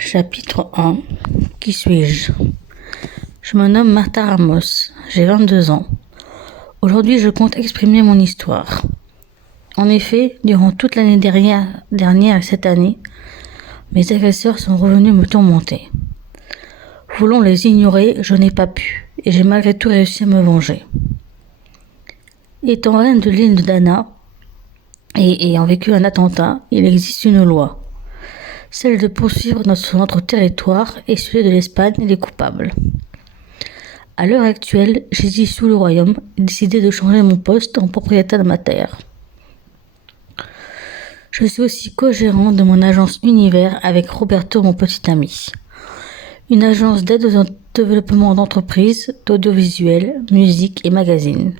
Chapitre 1. Qui suis-je? Je me nomme Martha Ramos, j'ai 22 ans. Aujourd'hui, je compte exprimer mon histoire. En effet, durant toute l'année dernière et cette année, mes agresseurs sont revenus me tourmenter. Voulant les ignorer, je n'ai pas pu, et j'ai malgré tout réussi à me venger. Étant reine de l'île de Dana, et ayant vécu un attentat, il existe une loi. Celle de poursuivre sur notre territoire et celui de l'Espagne les coupables. À l'heure actuelle, j'ai dissous le royaume et décidé de changer mon poste en propriétaire de ma terre. Je suis aussi co-gérant de mon agence Univers avec Roberto, mon petit ami. Une agence d'aide au développement d'entreprises, d'audiovisuel, musique et magazines.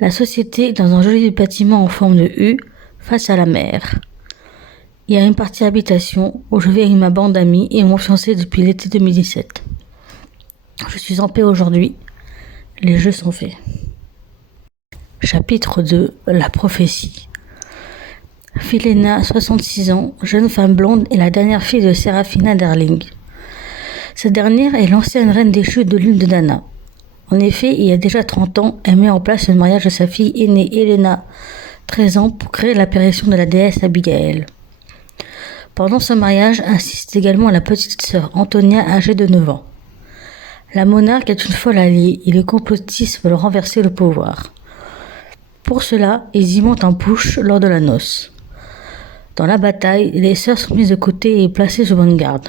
La société est dans un joli bâtiment en forme de U, face à la mer. Il y a une partie habitation où je vis avec ma bande d'amis et mon fiancé depuis l'été 2017. Je suis en paix aujourd'hui. Les jeux sont faits. Chapitre 2. La prophétie. Filena, 66 ans, jeune femme blonde, est la dernière fille de Serafina Darling. Cette dernière est l'ancienne reine déchue de l'île de Dana. En effet, il y a déjà 30 ans, elle met en place le mariage de sa fille aînée Helena, 13 ans, pour créer l'apparition de la déesse Abigail. Pendant ce mariage assiste également la petite sœur Antonia, âgée de 9 ans. La monarque est une folle alliée et les complotistes veulent renverser le pouvoir. Pour cela, ils y montent un push lors de la noce. Dans la bataille, les sœurs sont mises de côté et placées sous bonne garde.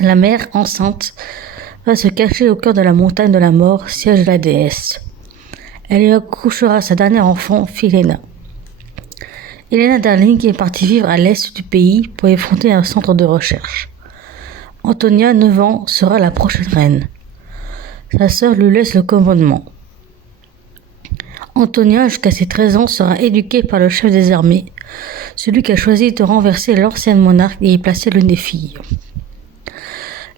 La mère, enceinte, va se cacher au cœur de la montagne de la mort, siège de la déesse. Elle y accouchera sa dernière enfant, Filena. Helena Darling est partie vivre à l'est du pays pour y fonder un centre de recherche. Antonia, 9 ans, sera la prochaine reine. Sa sœur lui laisse le commandement. Antonia, jusqu'à ses 13 ans, sera éduquée par le chef des armées, celui qui a choisi de renverser l'ancienne monarque et y placer l'une des filles.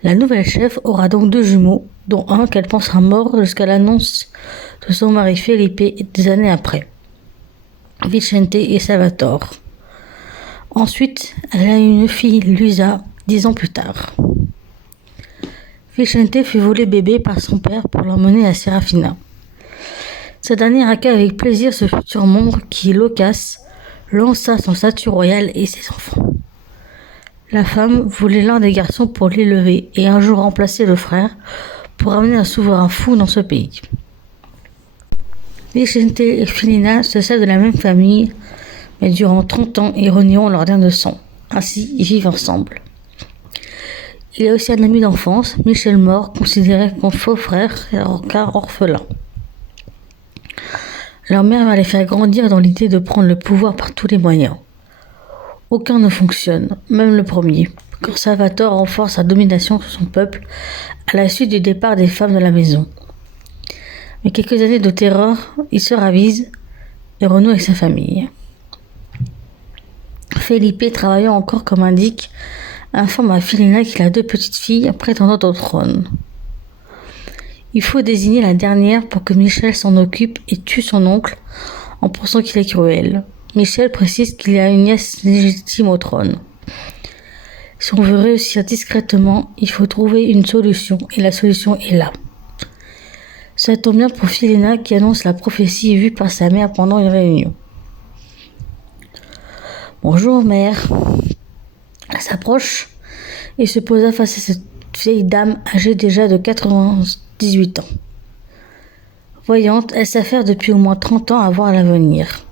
La nouvelle chef aura donc 2 jumeaux, dont un qu'elle pensera mort jusqu'à l'annonce de son mari Felipe des années après. Vicente et Salvatore. Ensuite, elle a une fille, Luisa, 10 ans plus tard. Vicente fut volé bébé par son père pour l'emmener à Serafina. Ce dernier accueille avec plaisir ce futur membre qui, loquace, lança son statut royal et ses enfants. La femme voulait l'un des garçons pour l'élever et un jour remplacer le frère pour amener un souverain fou dans ce pays. Vicente et Filina se servent de la même famille, mais durant 30 ans, ils renieront leur lien de sang. Ainsi, ils vivent ensemble. Il y a aussi un ami d'enfance, Michel Mort, considéré comme faux frère car orphelin. Leur mère va les faire grandir dans l'idée de prendre le pouvoir par tous les moyens. Aucun ne fonctionne, même le premier, quand Salvatore renforce sa domination sur son peuple à la suite du départ des femmes de la maison. Mais quelques années de terreur, il se ravise et renoue avec sa famille. Felipe, travaillant encore comme indique, informe à Filina qu'il a 2 petites filles prétendantes au trône. Il faut désigner la dernière pour que Michel s'en occupe et tue son oncle en pensant qu'il est cruel. Michel précise qu'il y a une nièce légitime au trône. Si on veut réussir discrètement, il faut trouver une solution et la solution est là. Ça tombe bien pour Filena qui annonce la prophétie vue par sa mère pendant une réunion. Bonjour mère. Elle s'approche et se posa face à cette vieille dame âgée déjà de 98 ans. Voyante, elle s'affaire depuis au moins 30 ans à voir l'avenir.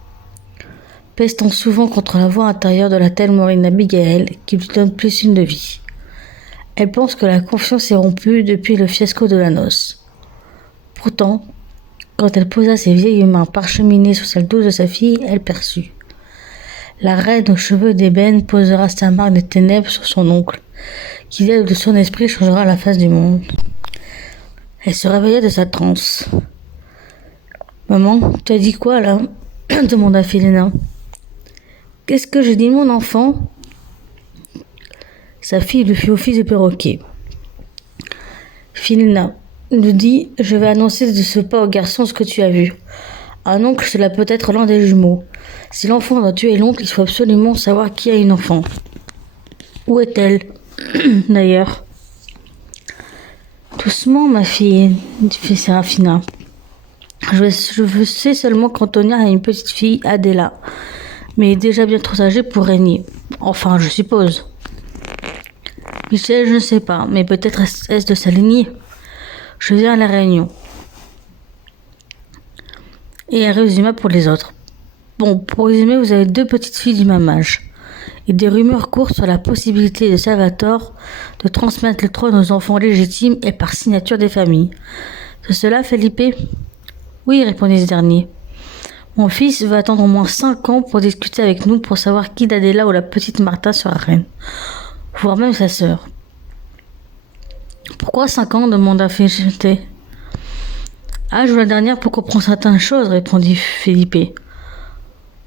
Pestant souvent contre la voix intérieure de la telle Maureen Abigail qui lui donne plus une de vie. Elle pense que la confiance est rompue depuis le fiasco de la noce. Pourtant, quand elle posa ses vieilles mains parcheminées sur celles douces de sa fille, elle perçut. La reine aux cheveux d'ébène posera sa marque des ténèbres sur son oncle, qui d'aide de son esprit changera la face du monde. Elle se réveilla de sa transe. « Maman, tu as dit quoi là ?» demanda Filena. « Qu'est-ce que j'ai dit, mon enfant ?» Sa fille lui fit office de perroquet. Filena nous dit « Je vais annoncer de ce pas au garçon ce que tu as vu. Un oncle, cela peut être l'un des jumeaux. Si l'enfant doit tuer l'oncle, il faut absolument savoir qui a une enfant. » Où est-elle, d'ailleurs? Doucement, ma fille, dit Séraphina. Je sais seulement qu'Antonia a une petite fille, Adela, mais déjà bien trop âgée pour régner. Enfin, je suppose. Michel, je ne sais pas, mais peut-être est-ce de sa lignée. Je viens à la réunion. Et elle résuma pour les autres. Bon, pour résumer, vous avez 2 petites filles du même âge. Et des rumeurs courent sur la possibilité de Salvatore de transmettre le trône aux enfants légitimes et par signature des familles. C'est cela, Felipe? Oui, répondit ce dernier. Mon fils va attendre au moins 5 ans pour discuter avec nous pour savoir qui d'Adela ou la petite Martha sera reine. Voire même sa sœur. Pourquoi 5 ans demanda Felipe. Ah, je la dernière pour comprendre certaines choses, répondit Felipe.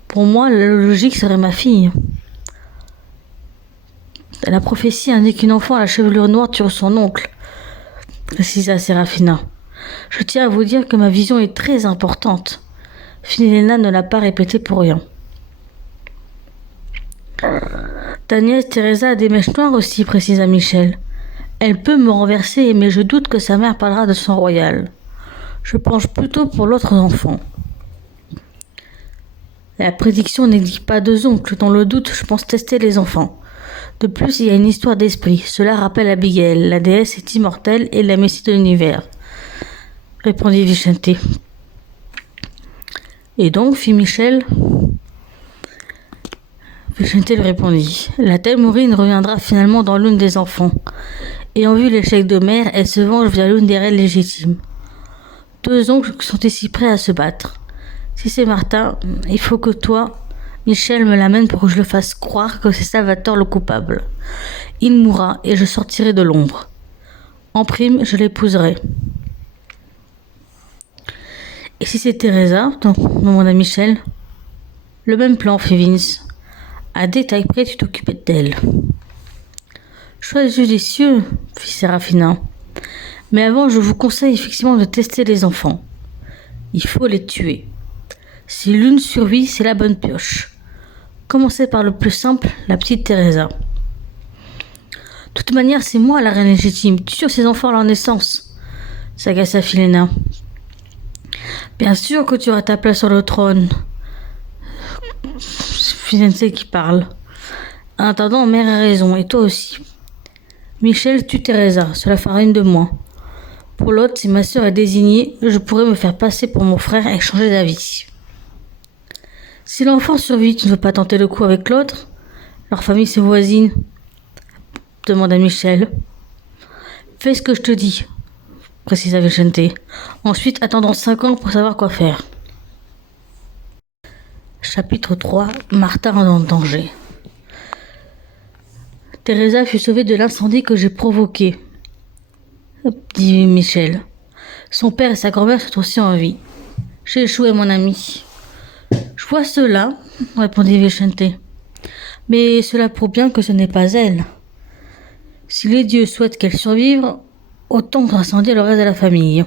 Pour moi, la logique serait ma fille. La prophétie indique qu'une enfant à la chevelure noire tue son oncle, précisa Séraphina. Je tiens à vous dire que ma vision est très importante. Philena ne l'a pas répété pour rien. Ta nièce Teresa a des mèches noires aussi, précisa Michel. Elle peut me renverser, mais je doute que sa mère parlera de sang royal. Je penche plutôt pour l'autre enfant. La prédiction n'exige pas 2 oncles. Dans le doute, je pense tester les enfants. De plus, il y a une histoire d'esprit. Cela rappelle Abigail. La déesse est immortelle et la messie de l'univers, répondit Vicente. Et donc, fit Michel. Vicente lui répondit. La Taimourine reviendra finalement dans l'une des enfants. Ayant vu l'échec de mère, elle se venge via l'une des reines légitimes. 2 oncles sont ici prêts à se battre. Si c'est Martin, il faut que toi, Michel, me l'amène pour que je le fasse croire que c'est Salvatore le coupable. Il mourra et je sortirai de l'ombre. En prime, je l'épouserai. Et si c'est Teresa, demanda Michel. Le même plan, fit Vince. À détail près, tu t'occupais d'elle. Choix judicieux, fit Séraphina. Mais avant, je vous conseille effectivement de tester les enfants. Il faut les tuer. Si l'une survit, c'est la bonne pioche. Commencez par le plus simple, la petite Teresa. De toute manière, c'est moi la reine légitime. Tue ces enfants à leur naissance, s'agaça Philena. Bien sûr que tu auras ta place sur le trône. Firenze qui parle. En attendant, mère a raison, et toi aussi. Michel tue Teresa, cela fera une de moins. Pour l'autre, si ma sœur est désignée, je pourrais me faire passer pour mon frère et changer d'avis. Si l'enfant survit, tu ne veux pas tenter le coup avec l'autre? Leur famille c'est voisine, demanda Michel. Fais ce que je te dis, précisa Vicente. Ensuite, attendons 5 ans pour savoir quoi faire. Chapitre 3. Martha en danger. Teresa fut sauvée de l'incendie que j'ai provoqué, dit Michel. Son père et sa grand-mère sont aussi en vie. J'ai échoué, mon ami. Je vois cela, répondit Vicente. Mais cela prouve bien que ce n'est pas elle. Si les dieux souhaitent qu'elle survive, autant incendier le reste de la famille.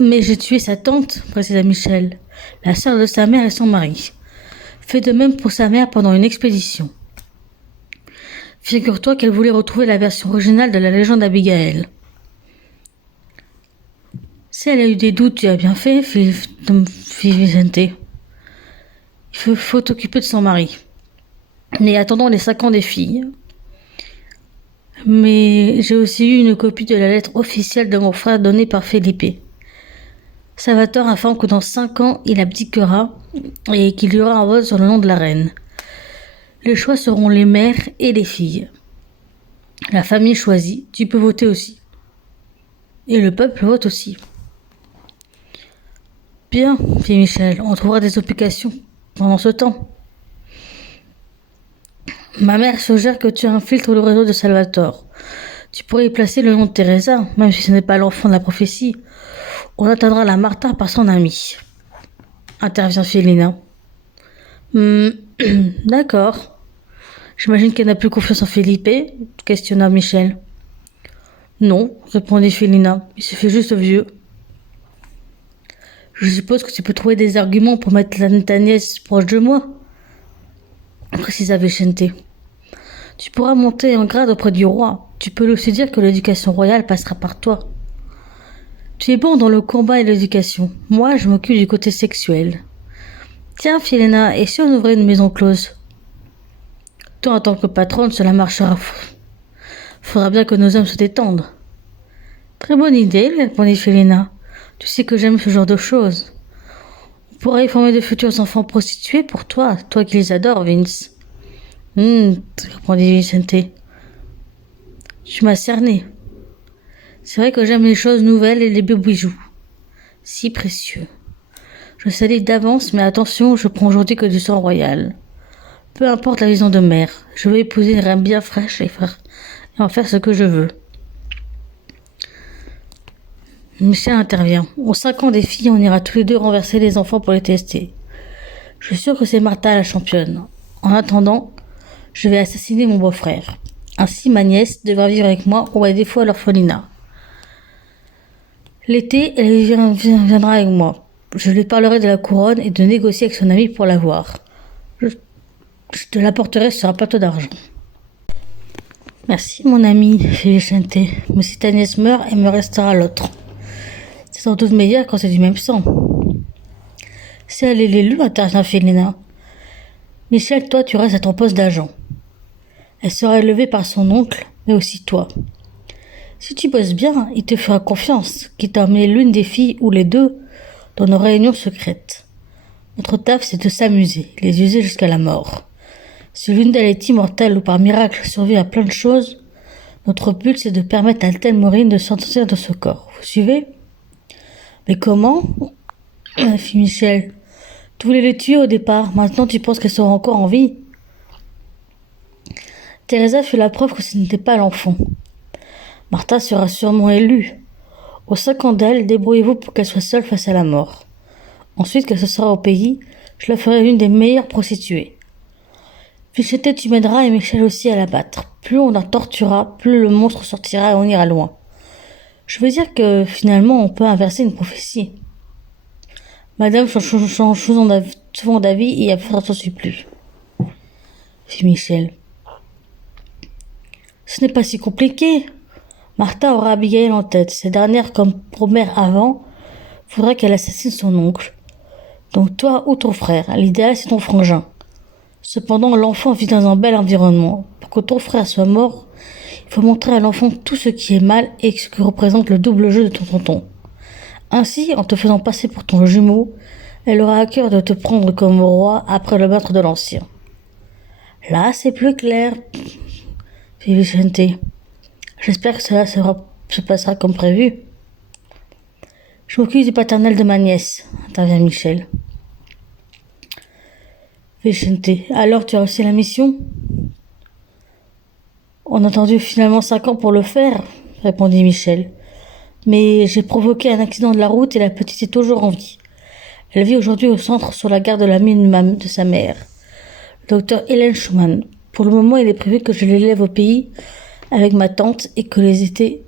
Mais j'ai tué sa tante, précisa Michel, la sœur de sa mère et son mari. Fait de même pour sa mère pendant une expédition. Figure-toi qu'elle voulait retrouver la version originale de la légende d'Abigail. Si elle a eu des doutes, tu as bien fait, fit Vicente. Il faut t'occuper de son mari. Mais attendons les 5 ans des filles. Mais j'ai aussi eu une copie de la lettre officielle de mon frère donnée par Felipe. Salvatore informe que dans 5 ans, il abdiquera et qu'il y aura un vote sur le nom de la reine. Les choix seront les mères et les filles. La famille choisit, tu peux voter aussi. Et le peuple vote aussi. Bien, fit Michel, on trouvera des occupations pendant ce temps. Ma mère suggère que tu infiltres le réseau de Salvatore. Tu pourrais y placer le nom de Teresa, même si ce n'est pas l'enfant de la prophétie. On atteindra la Martha par son ami. Intervient Philena. D'accord. J'imagine qu'elle n'a plus confiance en Felipe, questionna Michel. Non, répondit Philena, il se fait juste vieux. Je suppose que tu peux trouver des arguments pour mettre ta nièce proche de moi, précisa Vicente. Tu pourras monter en grade auprès du roi. Tu peux lui aussi dire que l'éducation royale passera par toi. Tu es bon dans le combat et l'éducation. Moi, je m'occupe du côté sexuel. Tiens, Philéna, et si on ouvrait une maison close? Toi, en tant que patronne, cela marchera. Faudra bien que nos hommes se détendent. Très bonne idée, répondit Philéna. Tu sais que j'aime ce genre de choses. On pourrait y former de futurs enfants prostitués pour toi, toi qui les adores, Vince. Répondit Vicente. Tu m'as cerné. C'est vrai que j'aime les choses nouvelles et les beaux bijoux. Si précieux. Je salue d'avance, mais attention, je prends aujourd'hui que du sang royal. Peu importe la vision de mère, je veux épouser une reine bien fraîche et en faire ce que je veux. Michel intervient. Aux 5 ans des filles, on ira tous les deux renverser les enfants pour les tester. Je suis sûr que c'est Martha la championne. En attendant, je vais assassiner mon beau-frère. Ainsi, ma nièce devra vivre avec moi ou à défaut à l'orphelinat. L'été, elle viendra avec moi. Je lui parlerai de la couronne et de négocier avec son ami pour l'avoir. Je te l'apporterai sur un plateau d'argent. Merci, mon ami, fit Vicente. Mais si ta nièce meurt, elle me restera l'autre. C'est sans doute meilleur quand c'est du même sang. Si elle est l'élu, intervient Philéna. Michel, toi, tu restes à ton poste d'agent. Elle sera élevée par son oncle, mais aussi toi. Si tu bosses bien, il te fera confiance, quitte à emmener l'une des filles ou les deux dans nos réunions secrètes. Notre taf, c'est de s'amuser, les user jusqu'à la mort. Si l'une d'elles est immortelle ou par miracle survit à plein de choses, notre but, c'est de permettre à telle Maureen de s'enfoncer dans ce corps. Vous suivez? Mais comment? Fit Michel. Tu voulais les tuer au départ, maintenant tu penses qu'elles seront encore en vie? Teresa fut la preuve que ce n'était pas l'enfant. Martha sera sûrement élue. Aux 5 ans d'elle, débrouillez-vous pour qu'elle soit seule face à la mort. Ensuite, quand ce sera au pays, je la ferai l'une des meilleures prostituées. Fichette, tu m'aideras et Michel aussi à la battre. Plus on la torturera, plus le monstre sortira et on ira loin. Je veux dire que, finalement, on peut inverser une prophétie. Madame change souvent d'avis et après s'en suit plus. Fit Michel. Ce n'est pas si compliqué. Martha aura Abigail en tête. Cette dernière, comme promère avant, faudrait qu'elle assassine son oncle. Donc toi ou ton frère. L'idéal, c'est ton frangin. Cependant, l'enfant vit dans un bel environnement. Pour que ton frère soit mort, il faut montrer à l'enfant tout ce qui est mal et ce que représente le double jeu de ton tonton. Ainsi, en te faisant passer pour ton jumeau, elle aura à cœur de te prendre comme roi après le meurtre de l'ancien. Là, c'est plus clair, fit Vicente. J'espère que cela se passera comme prévu. Je m'occupe du paternel de ma nièce, intervient Michel. Vicente, alors tu as aussi la mission? On a attendu finalement 5 ans pour le faire, répondit Michel. Mais j'ai provoqué un accident de la route et la petite est toujours en vie. Elle vit aujourd'hui au centre sur la garde de la mine de sa mère, le docteur Hélène Schumann. Pour le moment, il est prévu que je l'élève au pays avec ma tante et que les étés,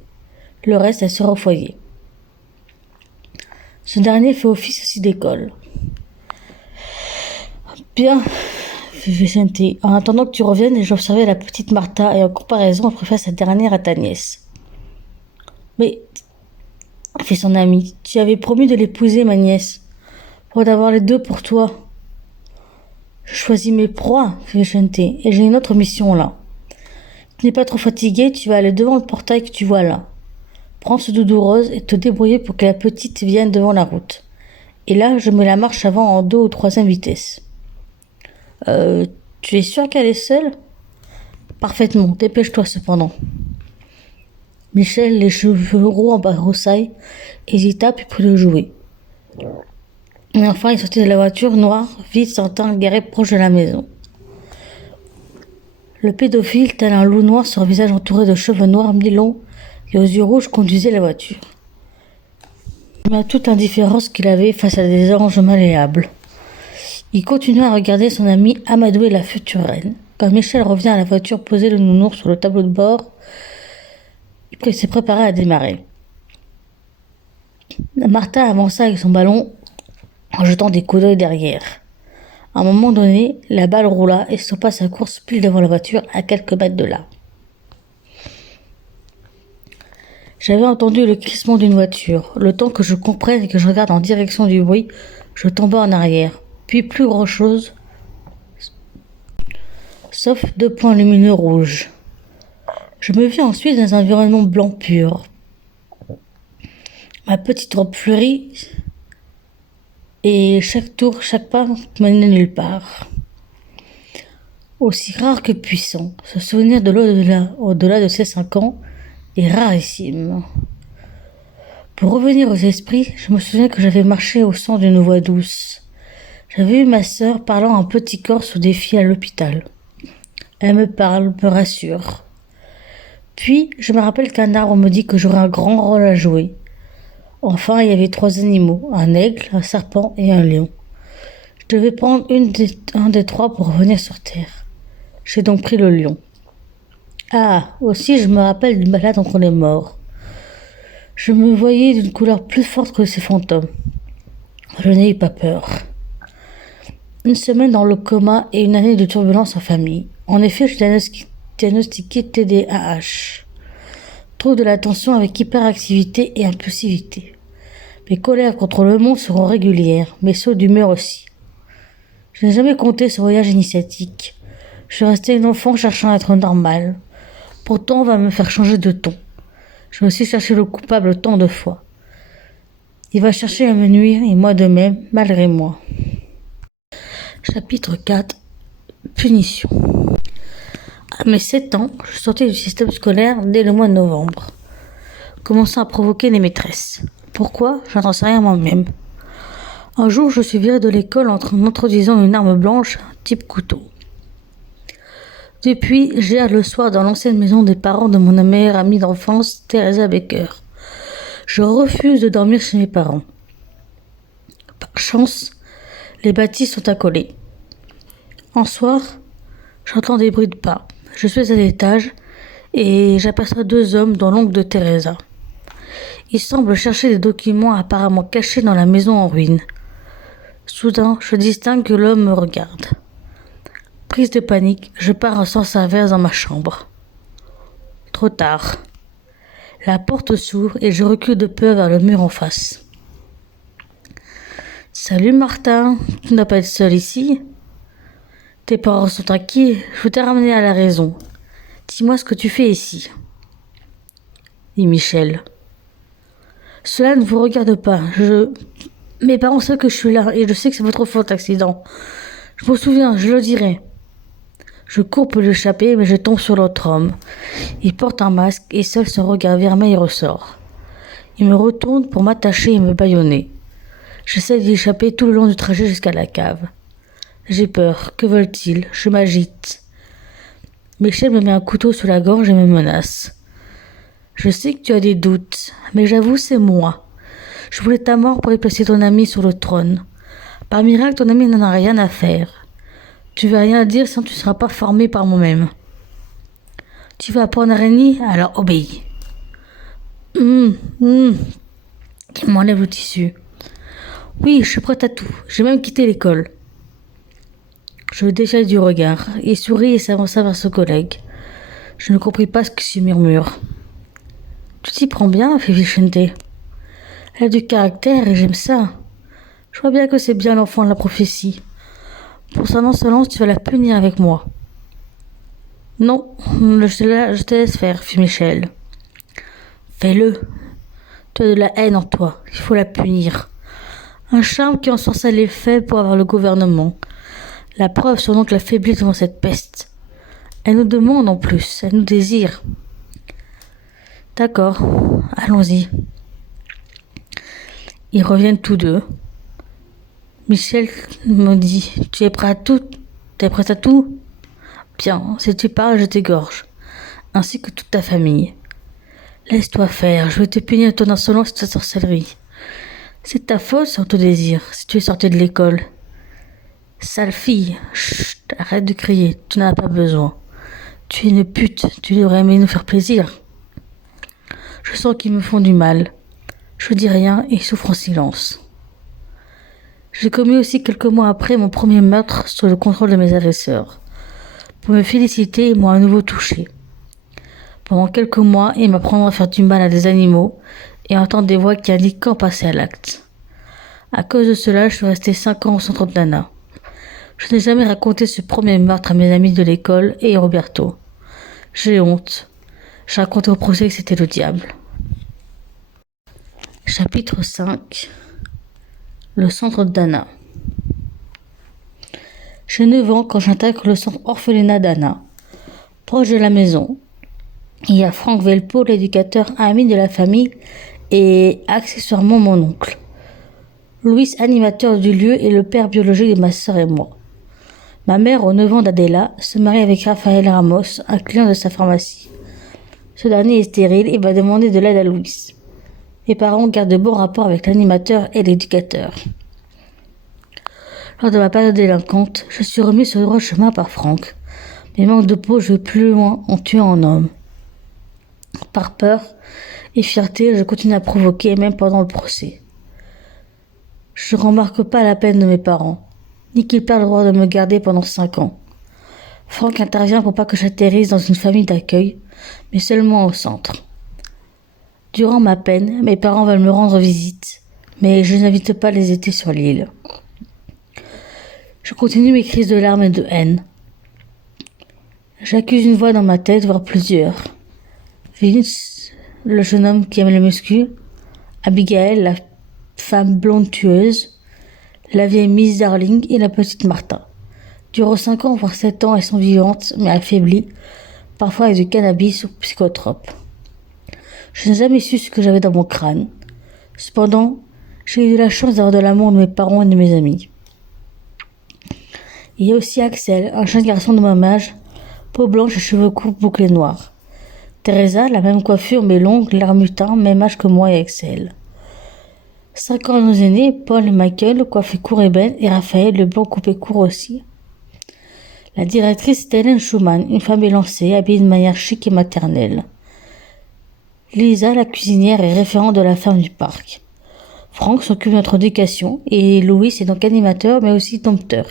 le reste, elle sera au foyer. Ce dernier fait office aussi d'école. Bien, fit Vicente. En attendant que tu reviennes, j'observais la petite Martha et en comparaison, je préfère cette dernière à ta nièce. Mais, fit son ami, tu avais promis de l'épouser, ma nièce, pour d'avoir les deux pour toi. Je choisis mes proies, fit Vicente, et j'ai une autre mission là. Tu n'es pas trop fatigué, tu vas aller devant le portail que tu vois là. Prends ce doudou rose et te débrouiller pour que la petite vienne devant la route. Et là, je mets la marche avant en 2 ou 3e vitesse. Tu es sûr qu'elle est seule? Parfaitement, dépêche-toi cependant. Michel, les cheveux roux en broussailles, hésita puis prit le jouet. Et enfin, il sortit de la voiture noire, vide, sentant garé proche de la maison. Le pédophile, tel un loup noir sur un visage entouré de cheveux noirs mi-longs et aux yeux rouges, conduisait la voiture. Mais à toute l'indifférence qu'il avait face à des anges malléables. Il continua à regarder son ami amadouer la future reine. Quand Michel revient à la voiture, poser le nounours sur le tableau de bord, il s'est préparé à démarrer. Martha avança avec son ballon en jetant des coups d'œil derrière. À un moment donné, la balle roula et stoppa sa course pile devant la voiture à quelques mètres de là. J'avais entendu le crissement d'une voiture. Le temps que je comprenne et que je regarde en direction du bruit, je tombai en arrière. Puis plus grand-chose, sauf 2 points lumineux rouges. Je me vis ensuite dans un environnement blanc pur. Ma petite robe fleurie et chaque tour, chaque pas menait nulle part. Aussi rare que puissant, ce souvenir de l'au-delà, au-delà de ces 5 ans, est rarissime. Pour revenir aux esprits, je me souviens que j'avais marché au son d'une voix douce. J'avais eu ma sœur parlant à un petit corps sous des fils à l'hôpital. Elle me parle, me rassure. Puis, je me rappelle qu'un arbre me dit que j'aurais un grand rôle à jouer. Enfin, il y avait 3 animaux, un aigle, un serpent et un lion. Je devais prendre un des 3 pour revenir sur Terre. J'ai donc pris le lion. Ah, aussi je me rappelle d'une balade entre les morts. Je me voyais d'une couleur plus forte que ces fantômes. Je n'ai eu pas peur. 1 semaine dans le coma et 1 année de turbulence en famille. En effet, je suis diagnostiqué TDAH. Trouble de l'attention avec hyperactivité et impulsivité. Mes colères contre le monde seront régulières, mes sauts d'humeur aussi. Je n'ai jamais compté ce voyage initiatique. Je suis restée une enfant cherchant à être normale. Pourtant, on va me faire changer de ton. Je me suis cherché le coupable tant de fois. Il va chercher à me nuire et moi de même, malgré moi. Chapitre 4. Punition. À mes 7 ans, je sortais du système scolaire dès le mois de novembre, commençant à provoquer les maîtresses. Pourquoi? Je n'en sais rien moi-même. Un jour, je suis virée de l'école en introduisant une arme blanche, type couteau. Depuis, j'erre le soir dans l'ancienne maison des parents de mon meilleure amie d'enfance, Teresa Baker. Je refuse de dormir chez mes parents. Par chance, les bâtisses sont accolées. Un soir, j'entends des bruits de pas. Je suis à l'étage et j'aperçois 2 hommes dont l'oncle de Teresa. Ils semblent chercher des documents apparemment cachés dans la maison en ruine. Soudain, je distingue que l'homme me regarde. Prise de panique, je pars en sens inverse dans ma chambre. Trop tard. La porte s'ouvre et je recule de peur vers le mur en face. Salut Martin, tu ne dois pas être seul ici? Tes parents sont inquiets, je t'ai ramené à la raison. Dis-moi ce que tu fais ici. Dit Michel. Cela ne vous regarde pas. Mes parents savent que je suis là et je sais que c'est votre faute, accident. Je me souviens, je le dirai. Je cours pour l'échapper, mais je tombe sur l'autre homme. Il porte un masque et seul son regard vermeil ressort. Il me retourne pour m'attacher et me bâillonner. J'essaie d'y échapper tout le long du trajet jusqu'à la cave. J'ai peur. Que veulent-ils? Je m'agite. Michel me met un couteau sous la gorge et me menace. Je sais que tu as des doutes, mais j'avoue, c'est moi. Je voulais ta mort pour y placer ton ami sur le trône. Par miracle, ton ami n'en a rien à faire. Tu vas rien dire sinon tu ne seras pas formé par moi-même. Tu vas apprendre à régner, alors obéis. Il m'enlève le tissu. Oui, je suis prête à tout. J'ai même quitté l'école. Je le déchale du regard. Il sourit et s'avança vers son collègue. Je ne compris pas ce qu'il murmure. Tu t'y prends bien, fait Vicente. Elle a du caractère et j'aime ça. Je vois bien que c'est bien l'enfant de la prophétie. Pour son insolence, tu vas la punir avec moi. Non, je te laisse faire, fit Michel. Fais-le. Tu as de la haine en toi. Il faut la punir. Un charme qui ensorcelle les faits pour avoir le gouvernement. La preuve, son oncle affaibli devant cette peste. Elle nous demande en plus, elle nous désire. D'accord, allons-y. Ils reviennent tous deux. Michel me dit, tu es prêt à tout? T'es prête à tout? Bien, si tu parles, je t'égorge, ainsi que toute ta famille. Laisse-toi faire, je vais te punir de ton insolence et de ta sorcellerie. C'est ta faute sur ton désir, si tu es sortie de l'école. Sale fille, chut, arrête de crier, tu n'en as pas besoin. Tu es une pute, tu devrais aimer nous faire plaisir. Je sens qu'ils me font du mal. Je dis rien et souffre en silence. J'ai commis aussi quelques mois après mon premier meurtre sous le contrôle de mes agresseurs. Pour me féliciter, ils m'ont à nouveau touché. Pendant quelques mois, ils m'apprendront à faire du mal à des animaux et à entendre des voix qui indiquent quand passer à l'acte. À cause de cela, je suis resté 5 ans au centre de Dana. Je n'ai jamais raconté ce premier meurtre à mes amis de l'école et à Roberto. J'ai honte. J'ai raconté au procès que c'était le diable. Chapitre 5. Le centre de Dana. J'ai 9 ans quand j'intègre le centre orphelinat Dana, proche de la maison. Il y a Franck Velpo, l'éducateur ami de la famille, et accessoirement mon oncle. Louis, animateur du lieu, est le père biologique de ma sœur et moi. Ma mère, aux 9 ans d'Adela, se marie avec Raphaël Ramos, un client de sa pharmacie. Ce dernier est stérile et va demander de l'aide à Louis. Mes parents gardent de bons rapports avec l'animateur et l'éducateur. Lors de ma période délinquante, je suis remis sur le droit chemin par Franck. Mes manques de peau, je vais plus loin en tuant un homme. Par peur et fierté, je continue à provoquer, même pendant le procès. Je ne remarque pas la peine de mes parents, ni qu'ils perdent le droit de me garder pendant 5 ans. Franck intervient pour pas que j'atterrisse dans une famille d'accueil, mais seulement au centre. Durant ma peine, mes parents veulent me rendre visite, mais je n'invite pas les étés sur l'île. Je continue mes crises de larmes et de haine. J'accuse une voix dans ma tête, voire plusieurs. Vince, le jeune homme qui aime le muscu, Abigail, la femme blonde tueuse, la vieille Miss Darling et la petite Martha. Durant 5 ans, voire 7 ans, elles sont vivantes, mais affaiblies, parfois avec du cannabis ou psychotropes. Je n'ai jamais su ce que j'avais dans mon crâne. Cependant, j'ai eu de la chance d'avoir de l'amour de mes parents et de mes amis. Il y a aussi Axel, un jeune garçon de mon âge, peau blanche et cheveux courts bouclés noirs. Teresa, la même coiffure mais longue, l'air mutin, même âge que moi et Axel. 5 ans nos aînés, Paul et Michael, coiffés court ébène, et Raphaël, le blond coupé court aussi. La directrice est Hélène Schumann, une femme élancée, habillée de manière chic et maternelle. Lisa, la cuisinière, est référente de la ferme du parc. Franck s'occupe de notre éducation, et Louis est donc animateur mais aussi dompteur.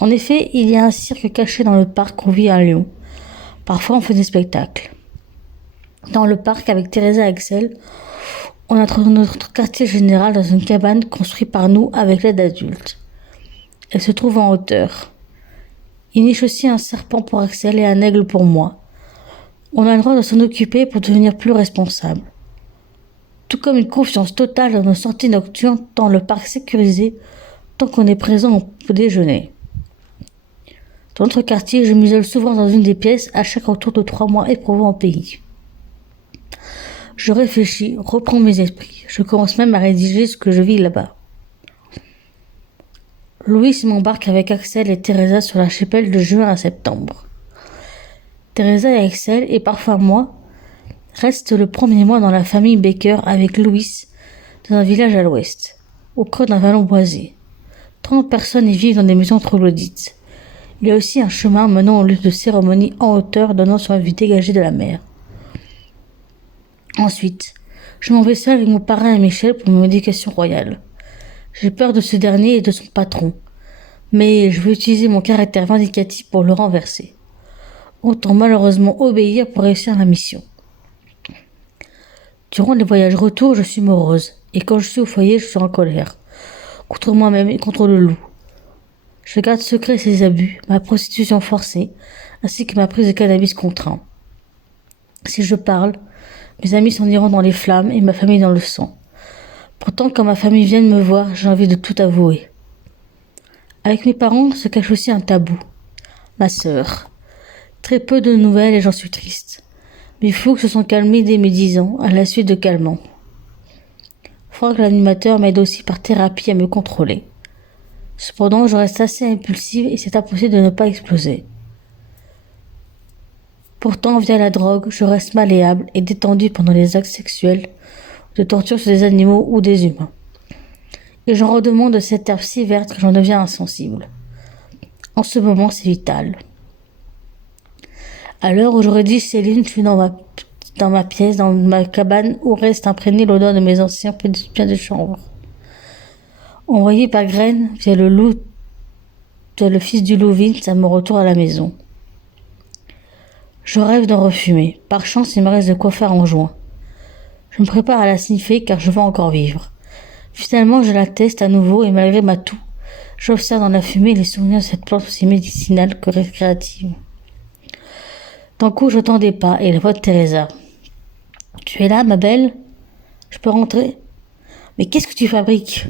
En effet, il y a un cirque caché dans le parc où vit un lion. Parfois, on fait des spectacles. Dans le parc, avec Teresa et Axel, on a trouvé notre quartier général dans une cabane construite par nous avec l'aide d'adultes. Elle se trouve en hauteur. Il niche aussi un serpent pour Axel et un aigle pour moi. On a le droit de s'en occuper pour devenir plus responsable. Tout comme une confiance totale dans nos sorties nocturnes dans le parc sécurisé tant qu'on est présent au déjeuner. Dans notre quartier, je m'isole souvent dans une des pièces à chaque retour de 3 mois éprouvant au pays. Je réfléchis, reprends mes esprits. Je commence même à rédiger ce que je vis là-bas. Louis m'embarque avec Axel et Teresa sur l'archipel de juin à septembre. Teresa et Axel, et parfois moi, restent le premier mois dans la famille Baker avec Louis, dans un village à l'ouest, au creux d'un vallon boisé. 30 personnes y vivent dans des maisons troglodytes. Il y a aussi un chemin menant au lieu de cérémonie en hauteur donnant sur la vue dégagée de la mer. Ensuite, je m'en vais seul avec mon parrain et Michel pour mon éducation royale. J'ai peur de ce dernier et de son patron, mais je veux utiliser mon caractère vindicatif pour le renverser. Autant malheureusement obéir pour réussir la mission. Durant les voyages retour, je suis morose, et quand je suis au foyer, je suis en colère, contre moi-même et contre le loup. Je garde secret ces abus, ma prostitution forcée, ainsi que ma prise de cannabis contraint. Si je parle, mes amis s'en iront dans les flammes et ma famille dans le sang. Pourtant, quand ma famille vient me voir, j'ai envie de tout avouer. Avec mes parents se cache aussi un tabou. Ma sœur. Très peu de nouvelles et j'en suis triste. Mes fougues se sont calmées dès mes 10 ans, à la suite de calmants. Franck, l'animateur, m'aide aussi par thérapie à me contrôler. Cependant, je reste assez impulsive et c'est impossible de ne pas exploser. Pourtant, via la drogue, je reste malléable et détendue pendant les actes sexuels, de torture sur des animaux ou des humains. Et j'en redemande de cette herbe si verte que j'en deviens insensible. En ce moment, c'est vital. À l'heure où je rédige Céline, je suis dans ma pièce, dans ma cabane où reste imprégnée l'odeur de mes anciens biens de chambre. Envoyé par Graine via le fils du loup Vince à mon retour à la maison. Je rêve d'en refumer. Par chance, il me reste de quoi faire en juin. Je me prépare à la sniffer car je veux encore vivre. Finalement, je la teste à nouveau et malgré ma toux, j'observe dans la fumée les souvenirs de cette plante aussi médicinale que récréative. D'un coup, j'entends des pas et la voix de Teresa. « Tu es là, ma belle ? Je peux rentrer ? Mais qu'est-ce que tu fabriques ?»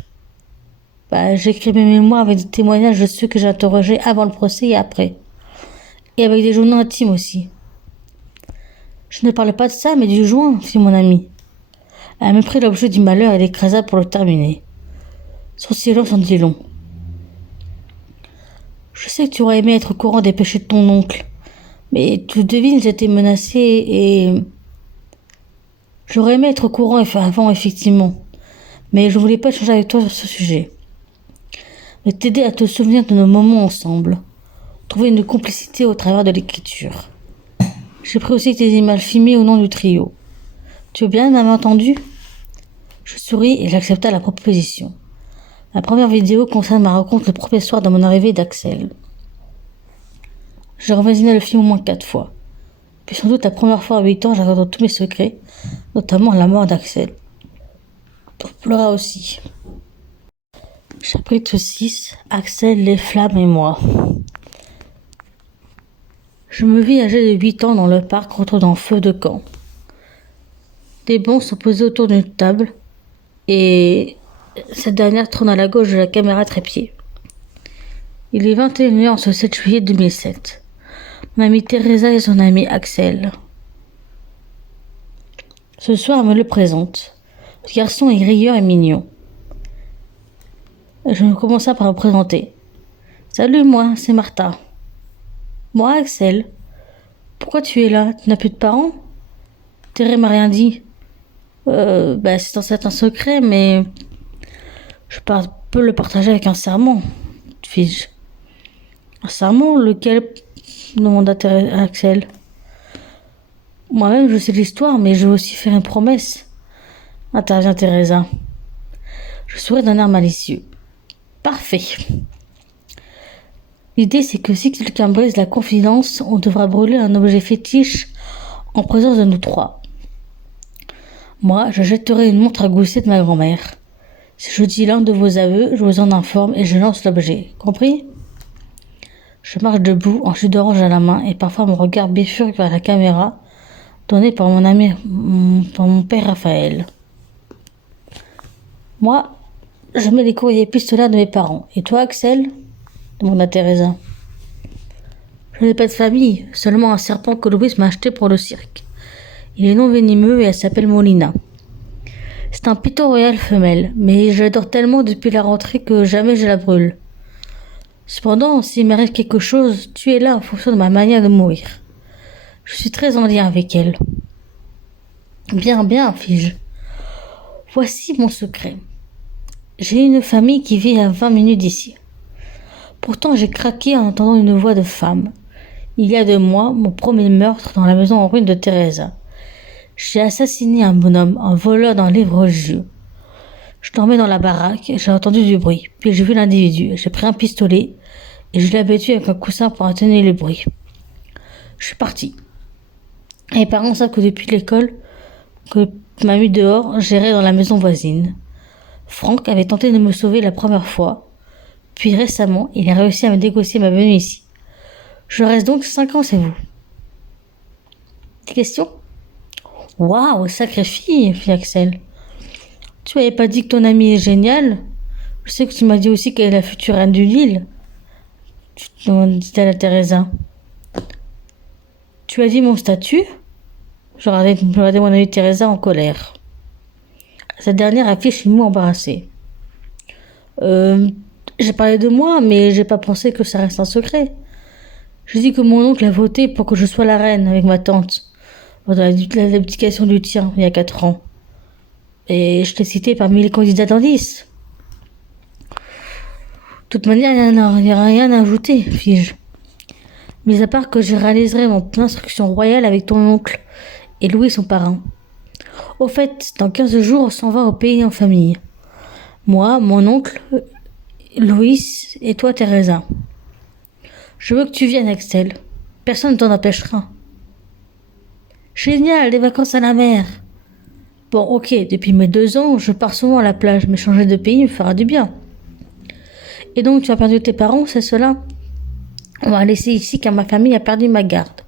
J'écris mes mémoires avec des témoignages de ceux que j'ai interrogés avant le procès et après. Et avec des journaux intimes aussi. Je ne parle pas de ça, mais du joint, fit mon ami. Elle me prit l'objet du malheur et l'écrasa pour le terminer. Son silence en dit long. Je sais que tu aurais aimé être au courant des péchés de ton oncle, mais tu devines, j'étais menacée et... J'aurais aimé être au courant avant, effectivement, mais je voulais pas échanger avec toi sur ce sujet. Mais t'aider à te souvenir de nos moments ensemble. Trouver une complicité au travers de l'écriture. J'ai pris aussi tes images filmées au nom du trio. Tu veux bien m'avoir entendu ? Je souris et j'accepta la proposition. La première vidéo concerne ma rencontre le premier soir de mon arrivée d'Axel. J'ai revisionné le film au moins 4 fois. Puis sans doute la première fois à 8 ans, j'ai raconté tous mes secrets, notamment la mort d'Axel. On pleura aussi. Chapitre 6. Axel, les flammes et moi. Je me vis âgé de 8 ans dans le parc retournant feu de camp. Des bancs sont posés autour d'une table et cette dernière tourne à la gauche de la caméra trépied. Il est 21h en ce 7 juillet 2007. Mon amie Teresa et son ami Axel. Ce soir, elle me le présente. Ce garçon est rieur et mignon. Je commença par me présenter. Salut, moi, c'est Martha. Moi, Axel. Pourquoi tu es là ? Tu n'as plus de parents ? Thérèse m'a rien dit. C'est censé être un secret, mais je peux le partager avec un serment, fis-je. Un serment ? Lequel ? Demanda Axel. Moi-même, je sais l'histoire, mais je veux aussi faire une promesse, intervient Teresa. Je souris d'un air malicieux. Parfait. L'idée, c'est que si quelqu'un brise la confidence, on devra brûler un objet fétiche en présence de nous 3. Moi, je jetterai une montre à gousset de ma grand-mère. Si je dis l'un de vos aveux, je vous en informe et je lance l'objet. Compris ? Je marche debout, en jus d'orange à la main, et parfois mon regard bifurque vers la caméra, donnée par par mon père Raphaël. Moi, je mets les courriers épistolaires de mes parents. Et toi, Axel ? Demanda Teresa. Je n'ai pas de famille, seulement un serpent que Louise m'a acheté pour le cirque. Il est non venimeux et elle s'appelle Molina. C'est un python royal femelle, mais je l'adore tellement depuis la rentrée que jamais je la brûle. Cependant, s'il m'arrive quelque chose, tu es là en fonction de ma manière de mourir. Je suis très en lien avec elle. Bien, fis-je. Voici mon secret. J'ai une famille qui vit à 20 minutes d'ici. Pourtant, j'ai craqué en entendant une voix de femme. Il y a 2 mois, mon premier meurtre dans la maison en ruine de Teresa. J'ai assassiné un bonhomme, un voleur d'un livre religieux. Je dormais dans la baraque, j'ai entendu du bruit, puis j'ai vu l'individu. J'ai pris un pistolet et je l'ai abattu avec un coussin pour atténuer le bruit. Je suis parti. Mes parents savent que depuis l'école, que m'a mis dehors, j'irai dans la maison voisine. Franck avait tenté de me sauver la première fois, puis récemment, il a réussi à me négocier ma venue ici. Je reste donc 5 ans, c'est vous. Des questions ? Waouh, sacrée fille, fit Axel. Tu m'avais pas dit que ton amie est géniale ? Je sais que tu m'as dit aussi qu'elle est la future reine du Nil. Dit-elle à Teresa. Tu as dit mon statut ? Je regardais mon amie Teresa en colère. Cette dernière affiche une moue embarrassée. J'ai parlé de moi, mais j'ai pas pensé que ça reste un secret. J'ai dit que mon oncle a voté pour que je sois la reine avec ma tante, dans l'abdication du tien, il y a 4 ans. Et je t'ai cité parmi les candidats d'indice. De toute manière, il n'y a rien à ajouter, fis-je. Mis à part que je réaliserai mon instruction royale avec ton oncle et Louis son parrain. Au fait, dans 15 jours, on s'en va au pays en famille. Moi, mon oncle, Louis et toi, Teresa. Je veux que tu viennes, Axel. Personne ne t'en empêchera. Génial, des vacances à la mer. Bon, ok, depuis mes 2 ans, je pars souvent à la plage, mais changer de pays me fera du bien. Et donc, tu as perdu tes parents, c'est cela? On m'a laissé ici car ma famille a perdu ma garde.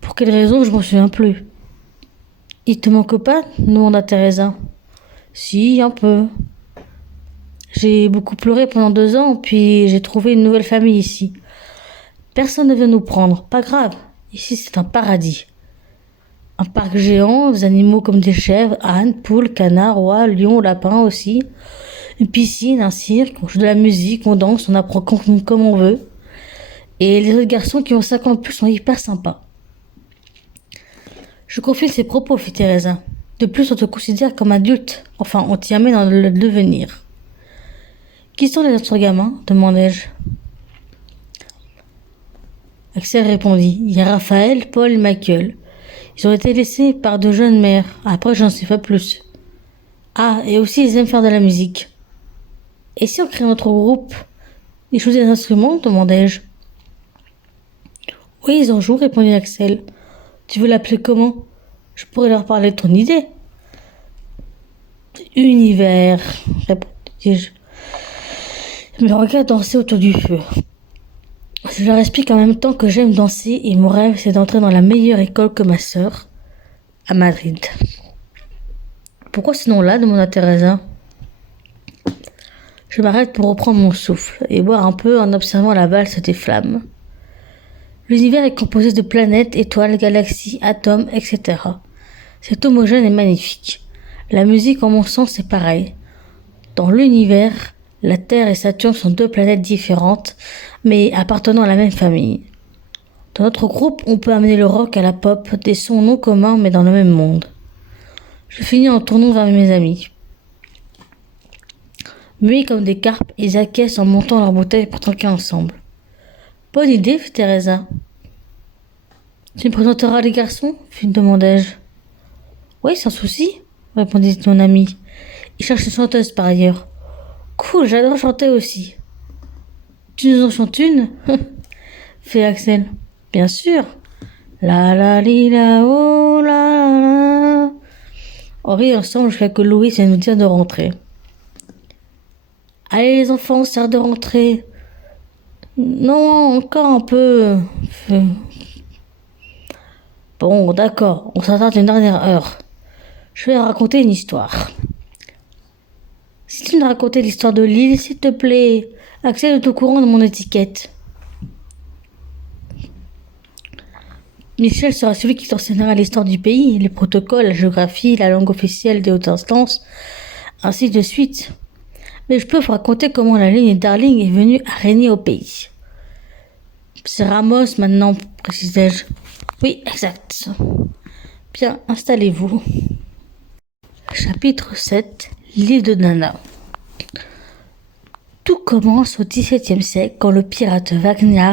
Pour quelle raison, je m'en souviens plus. Il te manque pas? Demanda Teresa. Si, un peu. J'ai beaucoup pleuré pendant 2 ans, puis j'ai trouvé une nouvelle famille ici. Personne ne veut nous prendre, pas grave. Ici, c'est un paradis. Un parc géant, des animaux comme des chèvres, ânes, poules, canards, oies, lions, lapins aussi. Une piscine, un cirque, on joue de la musique, on danse, on apprend comme on veut. Et les autres garçons qui ont 5 ans de plus sont hyper sympas. Je confie ces propos, fit Teresa. De plus, on te considère comme adulte. Enfin, on t'y amène dans le devenir. Qui sont les autres gamins? Demandai-je. Axel répondit. Il y a Raphaël, Paul et Michael. Ils ont été laissés par de jeunes mères. Après, j'en sais pas plus. Ah, et aussi, ils aiment faire de la musique. Et si on crée notre groupe? Ils jouent des instruments? Demandai-je. Oui, ils en jouent, répondit Axel. Tu veux l'appeler comment? Je pourrais leur parler de ton idée. Univers, répondis-je. Je me regarde danser autour du feu. Je leur explique en même temps que j'aime danser et mon rêve c'est d'entrer dans la meilleure école que ma sœur, à Madrid. Pourquoi ce nom-là? Demanda Teresa. Je m'arrête pour reprendre mon souffle et boire un peu en observant la valse des flammes. L'univers est composé de planètes, étoiles, galaxies, atomes, etc. C'est homogène et magnifique. La musique, en mon sens, c'est pareil. Dans l'univers, la Terre et Saturne sont 2 planètes différentes, mais appartenant à la même famille. Dans notre groupe, on peut amener le rock à la pop, des sons non communs mais dans le même monde. Je finis en tournant vers mes amis. Muets comme des carpes, ils acquiescent en montant leur bouteille pour trinquer ensemble. Bonne idée, fit Teresa. Tu me présenteras les garçons? Demandai-je. Oui, sans souci, répondit mon ami. Il cherche une chanteuse par ailleurs. Cool, j'adore chanter aussi. Tu nous en chantes une? Fait Axel. Bien sûr. La la li la oh la la la. On rit ensemble jusqu'à que Louis vienne nous dire de rentrer. Allez les enfants, c'est l'heure de rentrer. Non, encore un peu. Bon, d'accord, on s'attarde une dernière heure. Je vais raconter une histoire. Si tu me racontais l'histoire de l'île, s'il te plaît. Axel est au courant de mon étiquette. Michel sera celui qui t'enseignera l'histoire du pays, les protocoles, la géographie, la langue officielle des hautes instances, ainsi de suite. Mais je peux vous raconter comment la ligne Darling est venue à régner au pays. C'est Ramos maintenant, précisai-je. Oui, exact. Bien, installez-vous. Chapitre 7. L'île de Dana. Tout commence au XVIIe siècle quand le pirate Wagner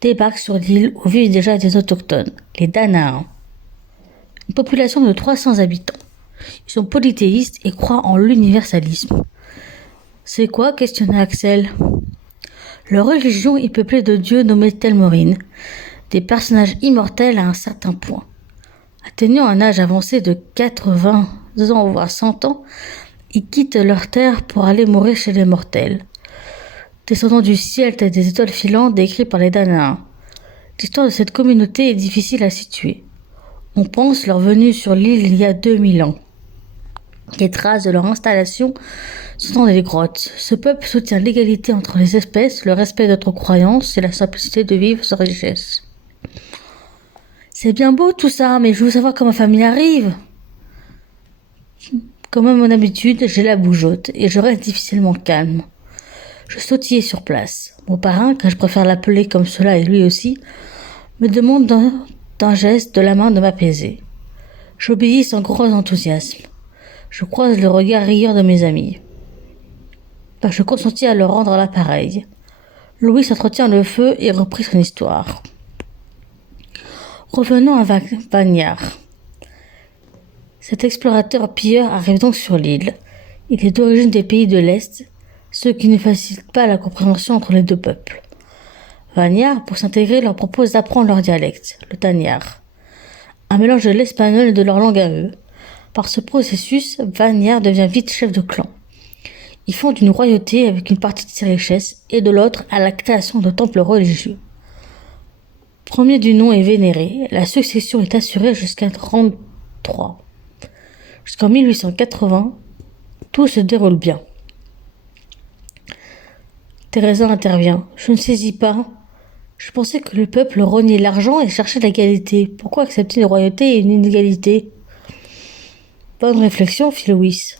débarque sur l'île où vivent déjà des autochtones, les Danaens. Une population de 300 habitants. Ils sont polythéistes et croient en l'universalisme. C'est quoi? Questionna Axel. Leur religion est peuplée de dieux nommés Telmorine, des personnages immortels à un certain point. Atteignant un âge avancé de 80 ans voire 100 ans, ils quittent leur terre pour aller mourir chez les mortels. Descendants du ciel tels des étoiles filantes décrits par les Danaens. L'histoire de cette communauté est difficile à situer. On pense leur venue sur l'île il y a 2000 ans. Les traces de leur installation sont dans les grottes. Ce peuple soutient l'égalité entre les espèces, le respect d'autres croyances et la simplicité de vivre sans richesse. C'est bien beau tout ça, mais je veux savoir comment ma famille arrive. Comme à mon habitude, j'ai la bougeotte et je reste difficilement calme. Je sautillais sur place. Mon parrain, car je préfère l'appeler comme cela et lui aussi, me demande d'un geste de la main de m'apaiser. J'obéis sans gros enthousiasme. Je croise le regard rieur de mes amis. Je consentis à leur rendre l'appareil. Louis entretient le feu et reprit son histoire. Revenons à Bagnard. Cet explorateur pilleur arrive donc sur l'île. Il est d'origine des pays de l'Est, ce qui ne facilite pas la compréhension entre les deux peuples. Vanyar, pour s'intégrer, leur propose d'apprendre leur dialecte, le Tanyar, un mélange de l'espagnol et de leur langue à eux. Par ce processus, Vanyar devient vite chef de clan. Ils fondent une royauté avec une partie de ses richesses et de l'autre à la création de temples religieux. Premier du nom est vénéré, la succession est assurée jusqu'à 33. Jusqu'en 1880, tout se déroule bien. Teresa intervient. Je ne saisis pas. Je pensais que le peuple reniait l'argent et cherchait l'égalité. Pourquoi accepter une royauté et une inégalité? Bonne réflexion, fit Louis.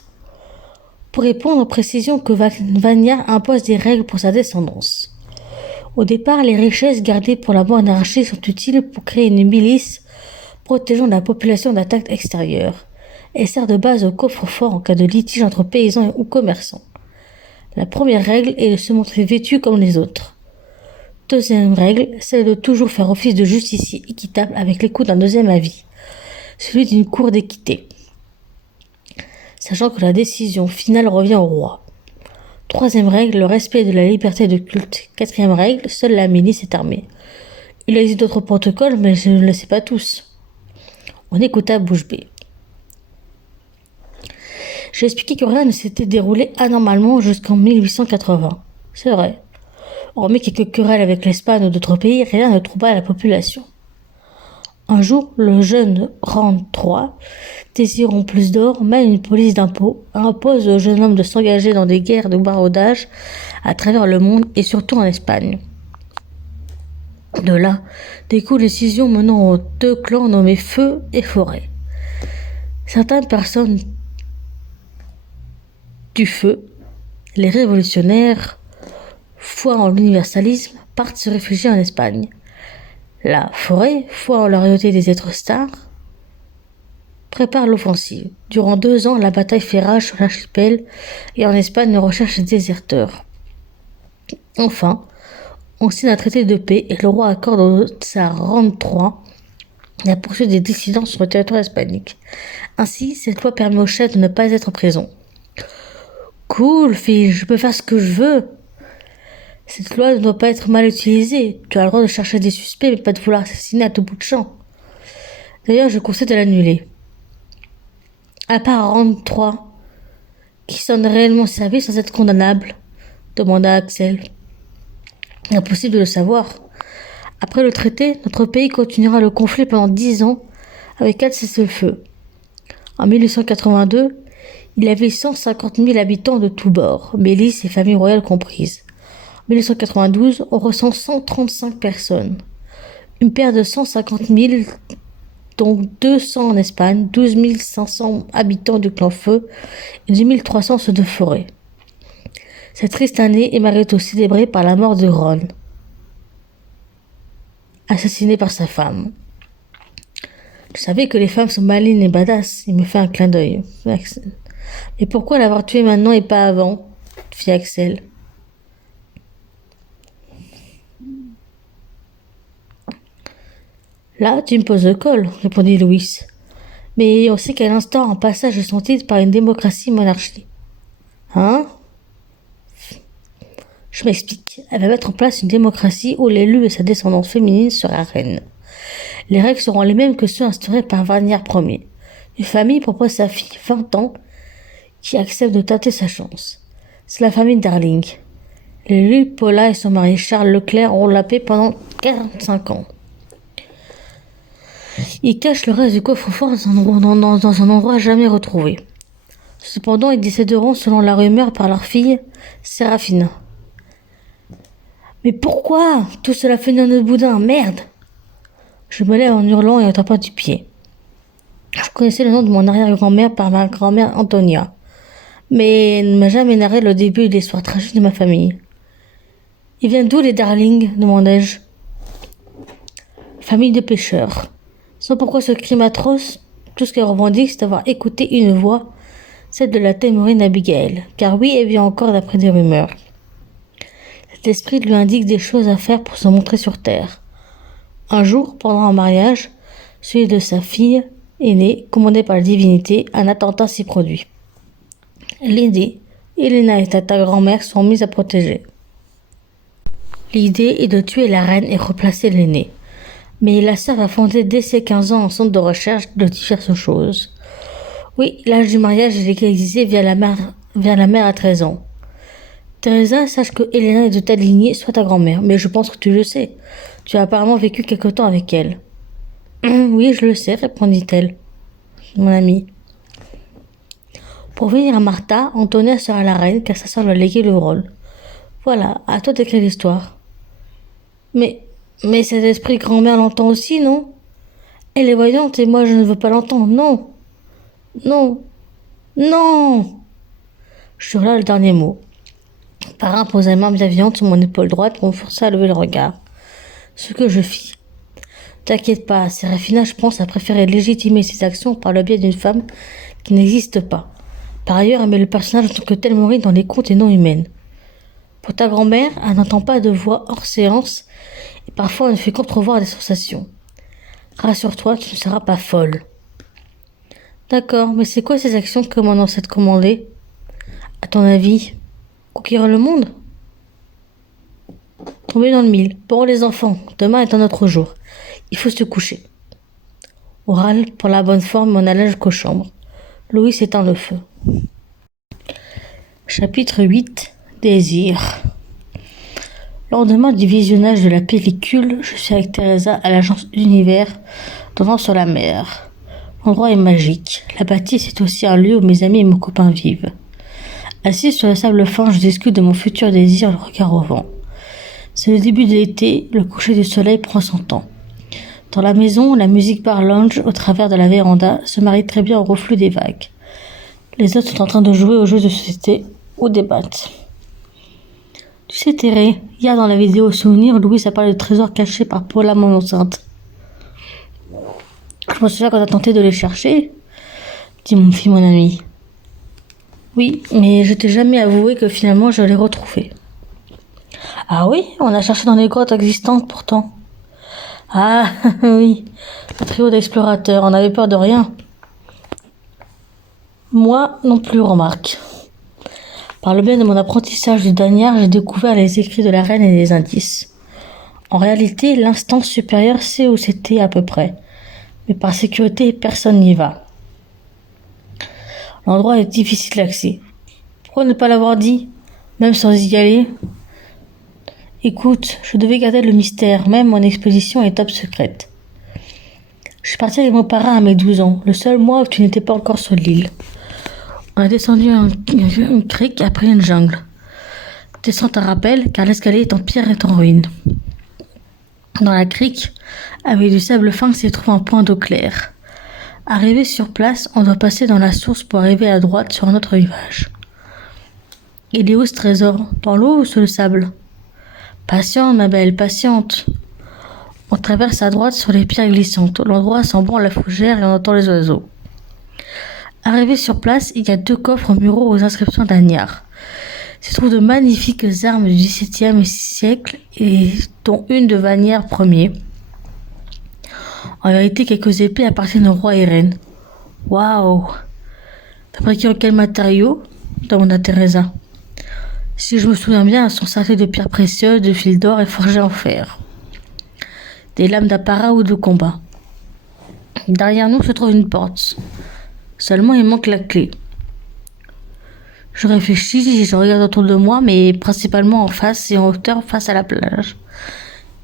Pour répondre, précision que Vanyar impose des règles pour sa descendance. Au départ, les richesses gardées pour la monarchie sont utiles pour créer une milice protégeant la population d'attaques extérieures. Elle sert de base au coffre-fort en cas de litige entre paysans ou commerçants. La première règle est de se montrer vêtu comme les autres. Deuxième règle, c'est de toujours faire office de justicier équitable avec l'écoute d'un deuxième avis, celui d'une cour d'équité, sachant que la décision finale revient au roi. Troisième règle, le respect de la liberté de culte. Quatrième règle, seule la milice est armée. Il existe d'autres protocoles, mais je ne le sais pas tous. On écouta bouche bée. J'ai expliqué que rien ne s'était déroulé anormalement jusqu'en 1880. C'est vrai. Hormis quelques querelles avec l'Espagne ou d'autres pays, rien ne troubla la population. Un jour, le jeune Rand III, désirant plus d'or, mène une police d'impôts, impose au jeune homme de s'engager dans des guerres de maraudage à travers le monde et surtout en Espagne. De là, découle une décision menant aux deux clans nommés Feu et Forêt. Certaines personnes du Feu, les révolutionnaires, foi en l'universalisme, partent se réfugier en Espagne. La Forêt, foi en la royauté des êtres stars, prépare l'offensive. Durant 2 ans, la bataille fait rage sur l'archipel et en Espagne, on recherche des déserteurs. Enfin, on signe un traité de paix et le roi accorde au tsar Rand III la poursuite des dissidents sur le territoire hispanique. Ainsi, cette loi permet au chef de ne pas être en prison. Cool, fille, je peux faire ce que je veux. Cette loi ne doit pas être mal utilisée. Tu as le droit de chercher des suspects, mais pas de vouloir assassiner à tout bout de champ. D'ailleurs, je conseille de l'annuler. À part Rand III, qui sonne réellement service sans être condamnable, demanda Axel. Impossible de le savoir. Après le traité, notre pays continuera le conflit pendant 10 ans avec 4 cessez-le-feu. En 1882, il avait 150 000 habitants de tous bords, milices et familles royales comprises. En 1892, on recense 135 personnes. Une paire de 150 000, dont 200 en Espagne, 12 500 habitants du clan Feu et 2 300 ceux de Forêt. Cette triste année est malgré tout célébrée par la mort de Ron, assassiné par sa femme. Je savais que les femmes sont malignes et badass. Il me fait un clin d'œil. Mais pourquoi l'avoir tué maintenant et pas avant? Fit Axel. Là, tu me poses le col, répondit Louis. Mais on sait qu'elle instaure un passage de son titre par une démocratie-monarchie. Hein? Je m'explique. Elle va mettre en place une démocratie où l'élu et sa descendance féminine sera reine. Les règles seront les mêmes que ceux instaurés par Vanyar Ier. Une famille propose sa fille, 20 ans, qui accepte de tâter sa chance. C'est la famille Darling. L'élu Paula et son mari Charles Leclerc ont la paix pendant 45 ans. Ils cachent le reste du coffre-fort dans un endroit jamais retrouvé. Cependant, ils décéderont selon la rumeur par leur fille, Séraphina. Mais pourquoi? Tout cela fait dans notre boudin, merde! Je me lève en hurlant et en tapant du pied. Je connaissais le nom de mon arrière-grand-mère par ma grand-mère Antonia, mais elle ne m'a jamais narré le début de l'histoire tragique de ma famille. Il vient d'où les Darling? Demandai-je. Famille de pêcheurs. Sans pourquoi ce crime atroce, tout ce qu'elle revendique, c'est d'avoir écouté une voix, celle de la témourine Abigail, car oui, elle vient encore d'après des rumeurs. Cet esprit lui indique des choses à faire pour se montrer sur terre. Un jour, pendant un mariage, celui de sa fille aînée, commandé par la divinité, un attentat s'y produit. L'aînée, Elena et ta grand-mère sont mises à protéger. L'idée est de tuer la reine et replacer l'aînée. Mais la sœur va fonder dès ses 15 ans un centre de recherche de diverses choses. Oui, l'âge du mariage est légalisé via la mère à 13 ans. Teresa, sache que Elena est de ta lignée, soit ta grand-mère, mais je pense que tu le sais. Tu as apparemment vécu quelque temps avec elle. Oui, je le sais, répondit-elle, mon amie. Pour venir à Martha, Antonia sera la reine car sa sœur lui a légué le rôle. Voilà, à toi d'écrire l'histoire. Mais cet esprit grand-mère l'entend aussi, non? Elle est voyante et moi je ne veux pas l'entendre, non. Non. Non. Je là le dernier mot. Parrain posa une main bienveillante sur mon épaule droite pour me forcer à lever le regard. Ce que je fis. T'inquiète pas, Séraphina, je pense, a préféré légitimer ses actions par le biais d'une femme qui n'existe pas. Par ailleurs, elle met le personnage en tant que tel mourir dans les contes et non humaines. Pour ta grand-mère, elle n'entend pas de voix hors séance et parfois elle ne fait qu'entrevoir des sensations. Rassure-toi, tu ne seras pas folle. D'accord, mais c'est quoi ces actions que mon ancêtre commandait? À ton avis, conquérir le monde? Tomber dans le mille. Bon les enfants, demain est un autre jour. Il faut se coucher. On râle pour la bonne forme, on alla jusqu'aux chambres. Louis éteint le feu. Chapitre 8. Désir. Lendemain du visionnage de la pellicule, je suis avec Teresa à l'agence Univers, donnant sur la mer. L'endroit est magique. La bâtisse est aussi un lieu où mes amis et mon copain vivent. Assis sur le sable fin, je discute de mon futur désir, le regard au vent. C'est le début de l'été, le coucher du soleil prend son temps. Dans la maison, la musique bar lounge au travers de la véranda se marie très bien au reflux des vagues. Les autres sont en train de jouer aux jeux de société ou débattent. Tu sais, Théré, hier dans la vidéo souvenir, Louis a parlé de trésors cachés par Paula, mon enceinte. Je me souviens quand t'as tenté de les chercher, dit mon fils, mon ami. Oui, mais je t'ai jamais avoué que finalement je les retrouvés. Ah oui, on a cherché dans les grottes existantes pourtant. Ah oui, le trio d'explorateurs, on avait peur de rien. Moi non plus, remarque. Par le biais de mon apprentissage du Dagnard, j'ai découvert les écrits de la reine et les indices. En réalité, l'instance supérieure sait où c'était à peu près. Mais par sécurité, personne n'y va. L'endroit est difficile d'accès. Pourquoi ne pas l'avoir dit, même sans y aller? Écoute, je devais garder le mystère, même mon exposition est top secrète. Je suis partie avec mon parrain à mes 12 ans, le seul mois où tu n'étais pas encore sur l'île. On a descendu une crique après une jungle. Descente à rappel, car l'escalier est en pierre et en ruine. Dans la crique, avec du sable fin, s'y trouve un point d'eau claire. Arrivé sur place, on doit passer dans la source pour arriver à droite sur un autre rivage. Il est où ce trésor? Dans l'eau ou sur le sable? Patiente, ma belle, patiente. On traverse à droite sur les pierres glissantes. L'endroit sent bon la fougère et on entend les oiseaux. Arrivé sur place, il y a 2 coffres muraux aux inscriptions d'Agnard. S'y trouvent de magnifiques armes du XVIIe siècle et dont une de Vanière Ier. En vérité, quelques épées appartiennent au roi et reine. Waouh! Fabriquées en quel matériau? demanda Teresa. Si je me souviens bien, elles sont scellées de pierres précieuses, de fils d'or et forgées en fer. Des lames d'apparat ou de combat. Derrière nous se trouve une porte. Seulement, il manque la clé. Je réfléchis, je regarde autour de moi, mais principalement en face et en hauteur face à la plage.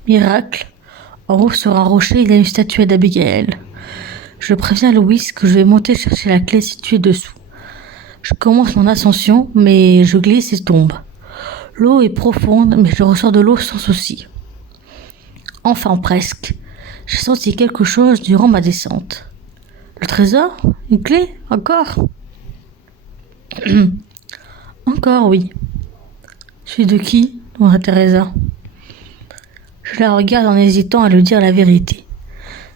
Miracle. En haut sur un rocher, il y a une statuette d'Abigail. Je préviens Louis que je vais monter chercher la clé située dessous. Je commence mon ascension, mais je glisse et tombe. L'eau est profonde, mais je ressors de l'eau sans souci. Enfin, presque. J'ai senti quelque chose durant ma descente. Le trésor? Une clé? Encore? Encore, oui. Celui de qui? demanda Teresa. Je la regarde en hésitant à lui dire la vérité.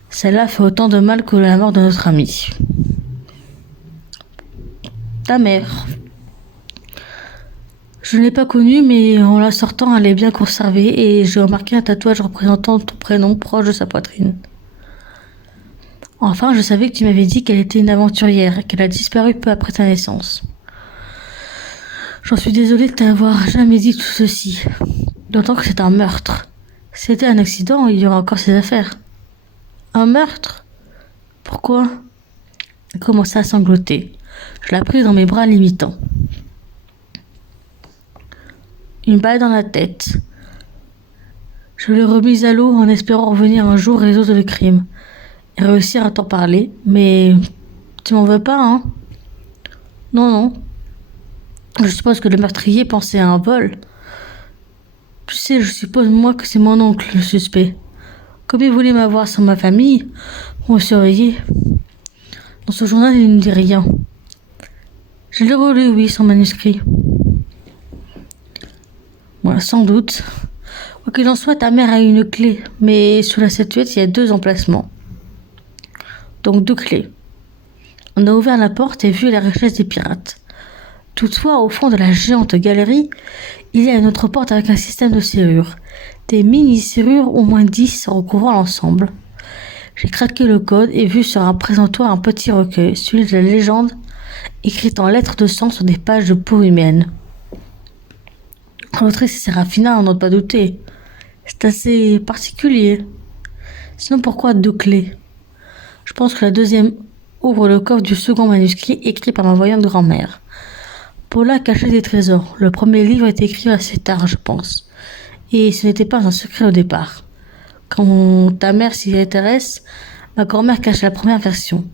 Celle-là fait autant de mal que la mort de notre ami. Ta mère. Je ne l'ai pas connue, mais en la sortant, elle est bien conservée et j'ai remarqué un tatouage représentant ton prénom proche de sa poitrine. Enfin, je savais que tu m'avais dit qu'elle était une aventurière et qu'elle a disparu peu après ta naissance. J'en suis désolée de t'avoir jamais dit tout ceci. D'autant que c'est un meurtre. Si c'était un accident, il y aurait encore ses affaires. Un meurtre? Pourquoi? Elle commença à sangloter. Je la pris dans mes bras l'imitant. Une balle dans la tête. Je l'ai remise à l'eau en espérant revenir un jour résoudre le crime et réussir à t'en parler, mais tu m'en veux pas, hein? Non, non. Je suppose que le meurtrier pensait à un vol. Tu sais, je suppose moi que c'est mon oncle le suspect. Comme il voulait m'avoir sans ma famille, on me surveillait. Dans ce journal, il ne dit rien. Je l'ai relu, oui, son manuscrit. Moi, sans doute. Quoi qu'il en soit, ta mère a une clé, mais sous la statuette, il y a 2 emplacements. Donc 2 clés. On a ouvert la porte et vu la richesse des pirates. Toutefois, au fond de la géante galerie, il y a une autre porte avec un système de serrures. Des mini-serrures, au moins 10, recouvrant l'ensemble. J'ai craqué le code et vu sur un présentoir un petit recueil, celui de la légende, écrite en lettres de sang sur des pages de peau humaine. L'autrice c'est Serafina, on n'en pas douter. C'est assez particulier. Sinon, pourquoi 2 clés? Je pense que la deuxième ouvre le coffre du second manuscrit écrit par ma voyante grand-mère. Paula cachait des trésors. Le premier livre était écrit assez tard, je pense. Et ce n'était pas un secret au départ. Quand ta mère s'y intéresse, ma grand-mère cache la première version.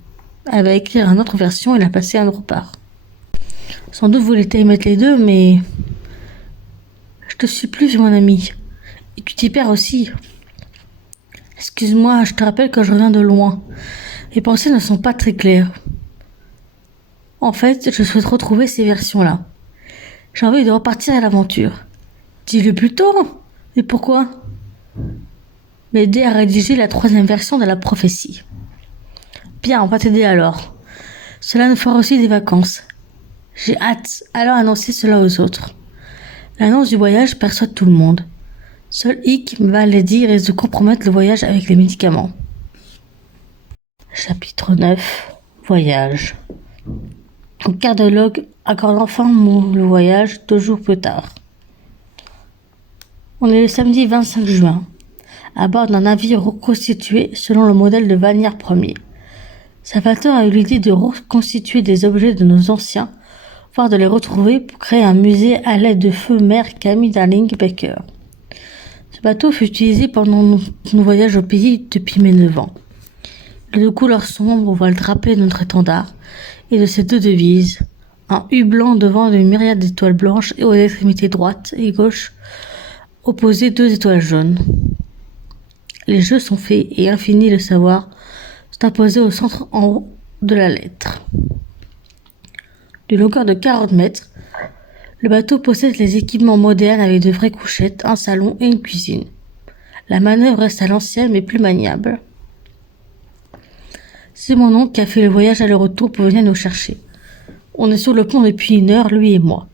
Elle va écrire une autre version et la passer à un autre part. Sans doute voulait-elle y mettre les 2, mais... Je te suis plus, mon ami. Et tu t'y perds aussi. Excuse-moi, je te rappelle que je reviens de loin. Mes pensées ne sont pas très claires. En fait, je souhaite retrouver ces versions-là. J'ai envie de repartir à l'aventure. Dis-le plus tôt. Mais pourquoi? M'aider à rédiger la 3e version de la prophétie. Bien, on va t'aider alors. Cela nous fera aussi des vacances. J'ai hâte, alors annoncer cela aux autres. L'annonce du voyage persuade tout le monde. Seul Hick, Valady risque de compromettre le voyage avec les médicaments. Chapitre 9. Voyage. Le cardiologue accorde enfin le voyage 2 jours plus tard. On est le samedi 25 juin, à bord d'un navire reconstitué selon le modèle de Vanier Ier. Salvatore a eu l'idée de reconstituer des objets de nos anciens, voire de les retrouver pour créer un musée à l'aide de feu mère Camille Darling Baker. Ce bateau fut utilisé pendant nos voyages au pays depuis mes 9 ans. Les 2 couleurs sombres voilent drapé de notre étendard et de ses 2 devises, un U blanc devant une myriade d'étoiles blanches et aux extrémités droite et gauche opposées 2 étoiles jaunes. Les jeux sont faits et infini le savoir sont apposés au centre en haut de la lettre. D'une longueur de 40 mètres, le bateau possède les équipements modernes avec de vraies couchettes, un salon et une cuisine. La manœuvre reste à l'ancienne mais plus maniable. C'est mon oncle qui a fait le voyage aller-retour pour venir nous chercher. On est sur le pont depuis 1 heure, lui et moi.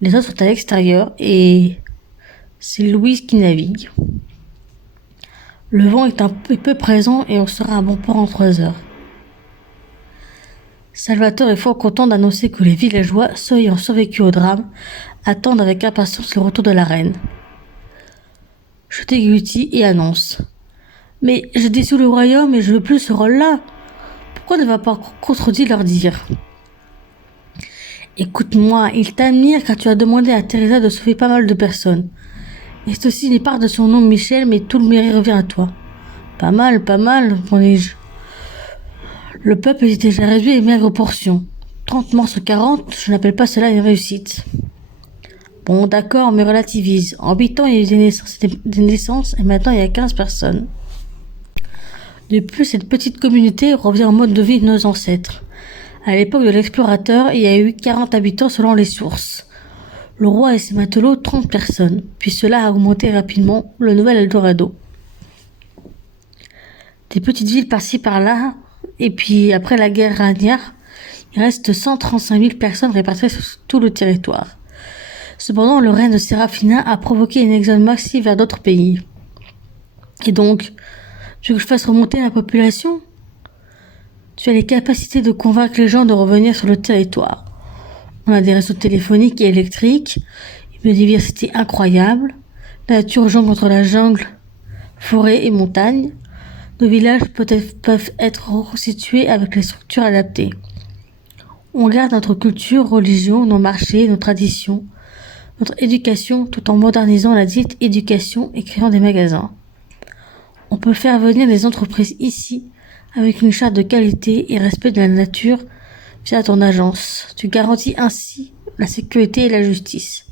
Les autres sont à l'extérieur et c'est Louise qui navigue. Le vent est un peu présent et on sera à bon port en 3 heures. Salvatore est fort content d'annoncer que les villageois, ceux ayant survécu au drame, attendent avec impatience le retour de la reine. Je déglutis et annonce. Mais je dissous le royaume et je veux plus ce rôle-là. Pourquoi ne va pas contredire leur dire? Écoute-moi, il t'admire car tu as demandé à Teresa de sauver pas mal de personnes. Et ceci n'est pas de son nom Michel, mais tout le mérite revient à toi. Pas mal, répondis-je. Le peuple est déjà réduit à maigre portion. 30 morts sur 40, je n'appelle pas cela une réussite. Bon, d'accord, mais relativise. En 8 ans, il y a eu des naissances et maintenant il y a 15 personnes. De plus, cette petite communauté revient au mode de vie de nos ancêtres. À l'époque de l'explorateur, il y a eu 40 habitants selon les sources. Le roi et ses matelots, 30 personnes. Puis cela a augmenté rapidement, le nouvel Eldorado. Des petites villes par-ci par-là, et puis après la guerre ranière, il reste 135 000 personnes réparties sur tout le territoire. Cependant, le règne de Serafina a provoqué une exode massive vers d'autres pays. Et donc, tu veux que je fasse remonter la population? Tu as les capacités de convaincre les gens de revenir sur le territoire. On a des réseaux téléphoniques et électriques, une biodiversité incroyable, la nature jongle entre la jungle, forêt et montagne. Nos villages peuvent être reconstitués avec les structures adaptées. On garde notre culture, religion, nos marchés, nos traditions, notre éducation, tout en modernisant la dite éducation et créant des magasins. On peut faire venir des entreprises ici avec une charte de qualité et respect de la nature via ton agence. Tu garantis ainsi la sécurité et la justice.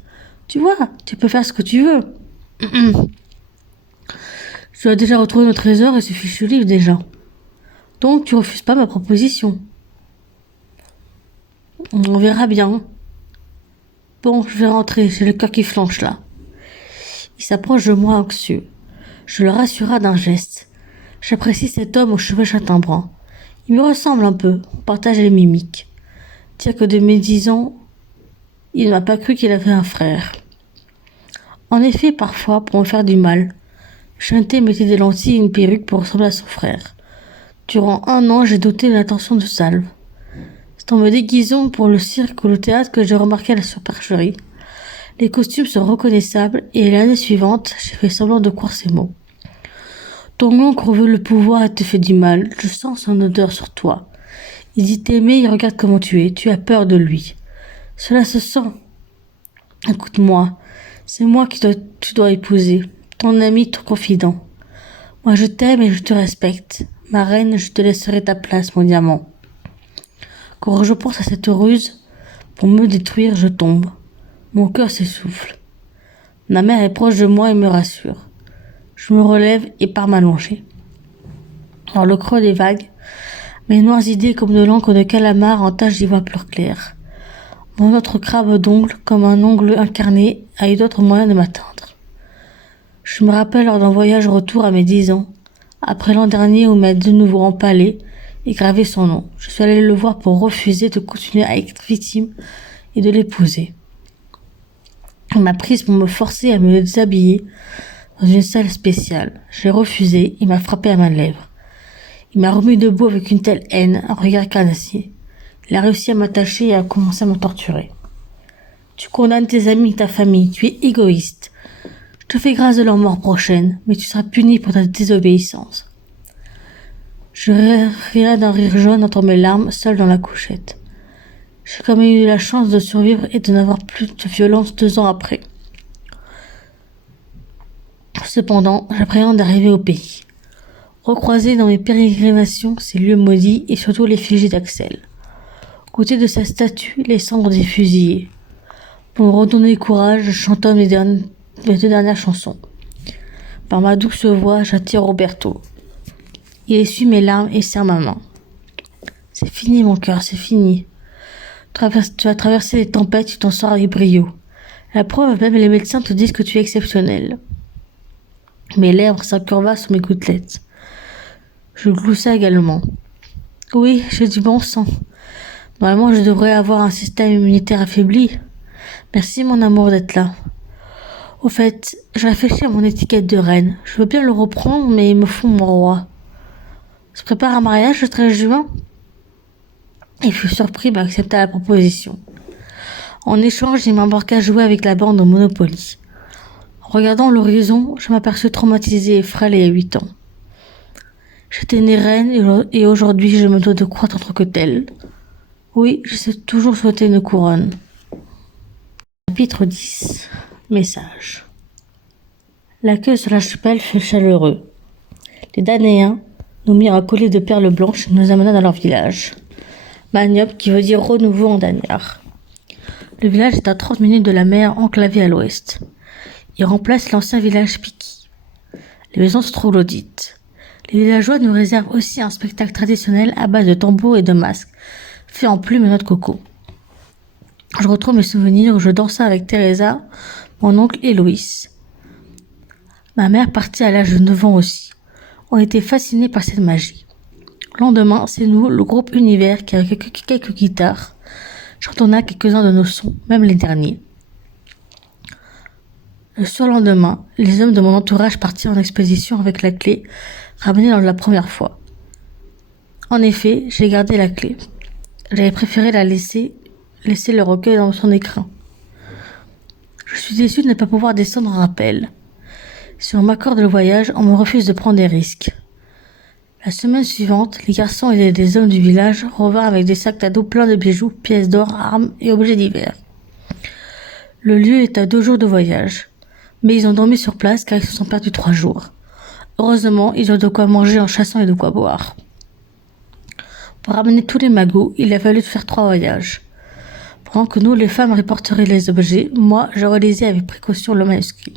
Tu vois, tu peux faire ce que tu veux. Tu as déjà retrouvé nos trésors et ce fichu livre déjà. Donc tu refuses pas ma proposition. On verra bien. Bon, je vais rentrer, j'ai le cœur qui flanche là. Il s'approche de moi anxieux. Je le rassura d'un geste. J'apprécie cet homme aux cheveux châtain brun. Il me ressemble un peu, on partage les mimiques. Tiens que de mes 10 ans, il ne m'a pas cru qu'il avait un frère. En effet, parfois, pour me faire du mal, Chanté mettait des lentilles et une perruque pour ressembler à son frère. Durant 1 an, j'ai doté de l'attention de Salve. C'est en me déguisant pour le cirque ou le théâtre que j'ai remarqué la supercherie. Les costumes sont reconnaissables et l'année suivante, j'ai fait semblant de croire ces mots. Ton oncle veut le pouvoir et te fait du mal. Je sens son odeur sur toi. Il dit t'aimer, il regarde comment tu es. Tu as peur de lui. Cela se sent. Écoute-moi. C'est moi que tu dois épouser. Ton ami, ton confident. Moi, je t'aime et je te respecte. Ma reine, je te laisserai ta place, mon diamant. Quand je pense à cette ruse, pour me détruire, je tombe. Mon cœur s'essouffle. Ma mère est proche de moi et me rassure. Je me relève et pars m'allonger. Dans le creux des vagues, mes noires idées comme de l'encre de calamar entachent d'ivoire plus clair. Mon autre crabe d'ongle, comme un ongle incarné, a eu d'autres moyens de m'atteindre. Je me rappelle lors d'un voyage retour à mes 10 ans, après l'an dernier où m'a de nouveau empalé et gravé son nom. Je suis allé le voir pour refuser de continuer à être victime et de l'épouser. Il m'a prise pour me forcer à me déshabiller dans une salle spéciale. J'ai refusé, il m'a frappé à ma lèvre. Il m'a remis debout avec une telle haine, un regard carnassier. Il a réussi à m'attacher et a commencé à me torturer. Tu condamnes tes amis et ta famille, tu es égoïste. Je te fais grâce de leur mort prochaine, mais tu seras puni pour ta désobéissance. Je rirai d'un rire jaune entre mes larmes, seul dans la couchette. J'ai quand même eu la chance de survivre et de n'avoir plus de violence 2 ans après. Cependant, j'appréhende d'arriver au pays. Recroiser dans mes pérégrinations ces lieux maudits et surtout l'effigie d'Axel. Côté de sa statue, les cendres des fusillés. Pour me redonner courage, je chantonne mes 2 dernières chansons. Par ma douce voix, j'attire Roberto. Il essuie mes larmes et serre ma main. C'est fini mon cœur, c'est fini. Tu as traversé les tempêtes, tu t'en sors avec brio. La preuve, même les médecins te disent que tu es exceptionnel. Mes lèvres s'incurva sous mes gouttelettes. Je gloussa également. Oui, j'ai du bon sang. Normalement, je devrais avoir un système immunitaire affaibli. Merci, mon amour, d'être là. Au fait, je réfléchis à mon étiquette de reine. Je veux bien le reprendre, mais il me faut mon roi. Se prépare un mariage le 13 juin? Il fut surpris, mais accepta la proposition. En échange, il m'embarqua jouer avec la bande au Monopoly. En regardant l'horizon, je m'aperçus traumatisée et frêle il y a 8 ans. J'étais née reine et aujourd'hui je me dois de croître en tant que telle. Oui, j'ai toujours souhaité une couronne. Chapitre 10. Message. L'accueil sur la chapelle fut chaleureux. Les Danéens nous mirent un collier de perles blanches et nous amena dans leur village. Maniop, qui veut dire renouveau en danyar. Le village est à 30 minutes de la mer, enclavé à l'ouest. Il remplace l'ancien village Piki. Les maisons sont troglodytes. Les villageois nous réservent aussi un spectacle traditionnel à base de tambours et de masques, fait en plumes et noix de coco. Je retrouve mes souvenirs où je dansais avec Teresa, mon oncle et Loïs. Ma mère partit à l'âge de 9 ans aussi. On était fascinés par cette magie. Le lendemain, c'est nous, le groupe Univers, qui avec quelques guitares, chantonna quelques-uns de nos sons, même les derniers. Le surlendemain, les hommes de mon entourage partirent en expédition avec la clé, ramenée dans la première fois. En effet, j'ai gardé la clé. J'avais préféré la laisser laissé le recueil dans son écrin. Je suis déçue de ne pas pouvoir descendre en rappel. Si on m'accorde le voyage, on me refuse de prendre des risques. La semaine suivante, les garçons et des hommes du village revinrent avec des sacs à dos pleins de bijoux, pièces d'or, armes et objets divers. Le lieu est à 2 jours de voyage, mais ils ont dormi sur place car ils se sont perdus 3 jours. Heureusement, ils ont de quoi manger en chassant et de quoi boire. Pour ramener tous les magots, il a fallu faire 3 voyages. Pendant que nous, les femmes, reporterions les objets, moi, je relisais avec précaution le manuscrit.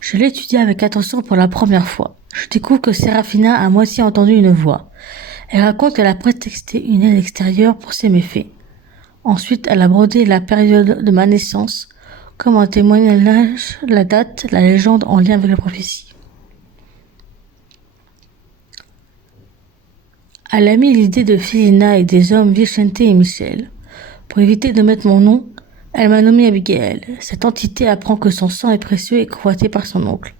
Je l'ai étudié avec attention pour la première fois. Je découvre que Séraphina a à moitié entendu une voix. Elle raconte qu'elle a prétexté une aide extérieure pour ses méfaits. Ensuite, elle a brodé la période de ma naissance, comme en témoigne l'âge, la date, la légende en lien avec la prophétie. Elle a mis l'idée de Philina et des hommes Vicente et Michel. Pour éviter de mettre mon nom, elle m'a nommé Abigail. Cette entité apprend que son sang est précieux et convoité par son oncle.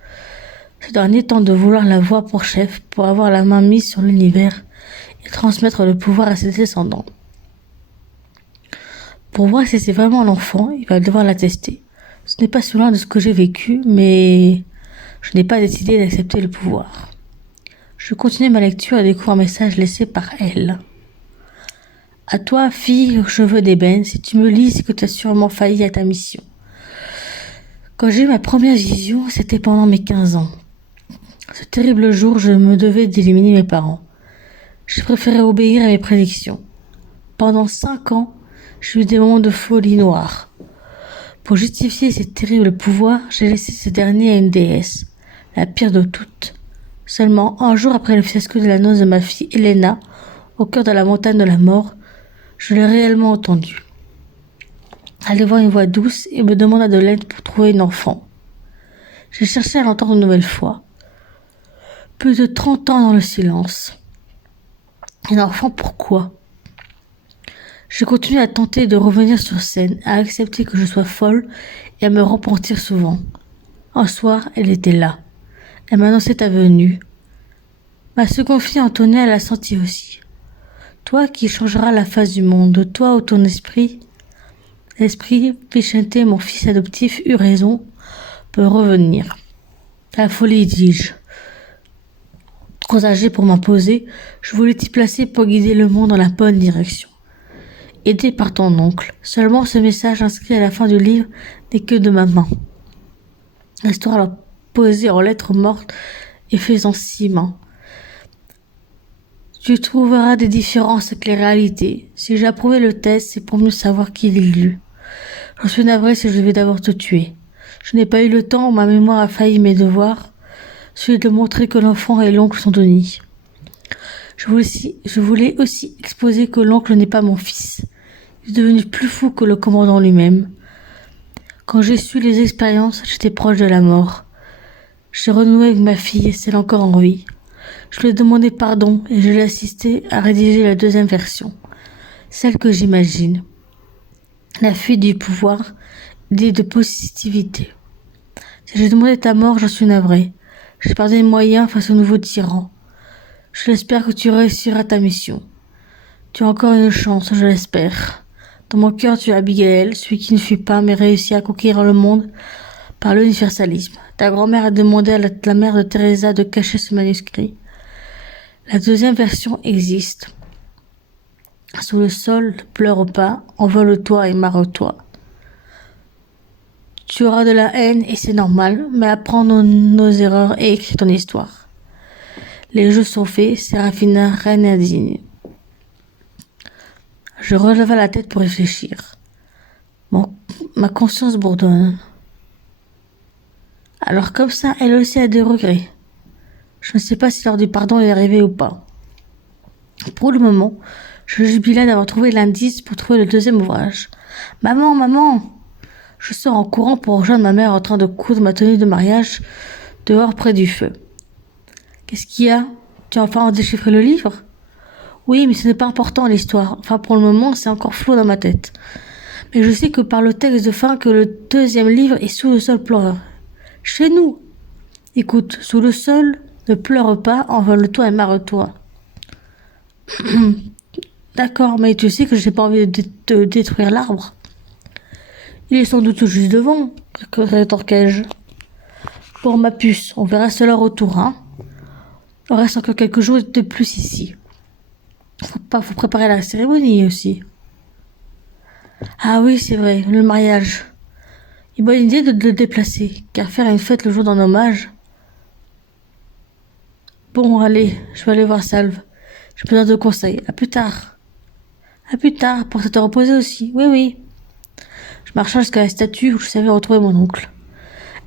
Ce dernier tente de vouloir la voir pour chef, pour avoir la main mise sur l'univers et transmettre le pouvoir à ses descendants. Pour voir si c'est vraiment l'enfant, il va devoir l'attester. Ce n'est pas si loin de ce que j'ai vécu, mais je n'ai pas décidé d'accepter le pouvoir. Je continue ma lecture et découvre un message laissé par elle. À toi, fille aux cheveux d'ébène, si tu me lis, c'est que tu as sûrement failli à ta mission. Quand j'ai eu ma première vision, c'était pendant mes 15 ans. Ce terrible jour, je me devais d'éliminer mes parents. J'ai préféré obéir à mes prédictions. Pendant 5 ans, j'ai eu des moments de folie noire. Pour justifier ces terribles pouvoirs, j'ai laissé ce dernier à une déesse, la pire de toutes. Seulement, un jour après le fiasco de la noce de ma fille Elena, au cœur de la montagne de la mort, je l'ai réellement entendue. Elle voit une voix douce et me demanda de l'aide pour trouver une enfant. J'ai cherché à l'entendre une nouvelle fois. Plus de 30 ans dans le silence. Un enfant, pourquoi? Je continue à tenter de revenir sur scène, à accepter que je sois folle et à me repentir souvent. Un soir, elle était là. Elle m'annonçait ta venue. Ma seconde fille Antonia l'a senti aussi. Toi qui changeras la face du monde, toi où ton l'esprit Vicente, mon fils adoptif, eut raison, peut revenir. La folie, dis-je. Trop âgé pour m'imposer, je voulais t'y placer pour guider le monde dans la bonne direction. Aidé par ton oncle, seulement ce message inscrit à la fin du livre n'est que de ma main. L'histoire l'a posée en lettres mortes et faisant 6 mains. Tu trouveras des différences avec les réalités. Si j'ai approuvé le test, c'est pour mieux savoir qui l'a lu. J'en suis navré si je devais d'abord te tuer. Je n'ai pas eu le temps, ma mémoire a failli mes devoirs, celui de montrer que l'enfant et l'oncle sont unis. Je voulais aussi exposer que l'oncle n'est pas mon fils. Il est devenu plus fou que le commandant lui-même. Quand j'ai su les expériences, j'étais proche de la mort. J'ai renoué avec ma fille, celle encore en vie. Je lui ai demandé pardon et je l'ai assisté à rédiger la 2e version, celle que j'imagine. La fuite du pouvoir, l'idée de positivité. Si j'ai demandé ta mort, j'en suis navré. J'ai perdu les moyens face au nouveau tyran. Je l'espère que tu réussiras ta mission. Tu as encore une chance, je l'espère. Dans mon cœur, tu es Abigail, celui qui ne fuit pas mais réussit à conquérir le monde par l'universalisme. Ta grand-mère a demandé à la mère de Teresa de cacher ce manuscrit. La 2e version existe. Sous le sol, ne pleure pas, envole-toi et marre-toi. Tu auras de la haine et c'est normal, mais apprends nos erreurs et écris ton histoire. Les jeux sont faits, Séraphina, reine indigne. Je releva la tête pour réfléchir. Ma conscience bourdonne. Alors comme ça, elle aussi a des regrets. Je ne sais pas si l'heure du pardon est arrivée ou pas. Pour le moment, je jubilais d'avoir trouvé l'indice pour trouver le 2e ouvrage. Maman, maman! Je sors en courant pour rejoindre ma mère en train de coudre ma tenue de mariage dehors près du feu. Qu'est-ce qu'il y a? Tu as enfin déchiffré le livre? Oui, mais ce n'est pas important l'histoire. Enfin, pour le moment, c'est encore flou dans ma tête. Mais je sais que par le texte de fin que le 2e livre est sous le sol pleureur. Chez nous! Écoute, sous le sol, ne pleure pas, envole-toi et marre-toi. D'accord, mais tu sais que j'ai pas envie de détruire l'arbre. Il est sans doute tout juste devant, rétorquai-je. Pour ma puce, on verra cela au retour, hein. Il reste encore quelques jours de plus ici. Faut préparer la cérémonie aussi. Ah oui, c'est vrai, le mariage. Une bonne idée de le déplacer, car faire une fête le jour d'un hommage. Bon, allez, je vais aller voir Salve. J'ai besoin de conseils. À plus tard. À plus tard, pour te reposer aussi. Oui, oui. Je marchai jusqu'à la statue où je savais retrouver mon oncle.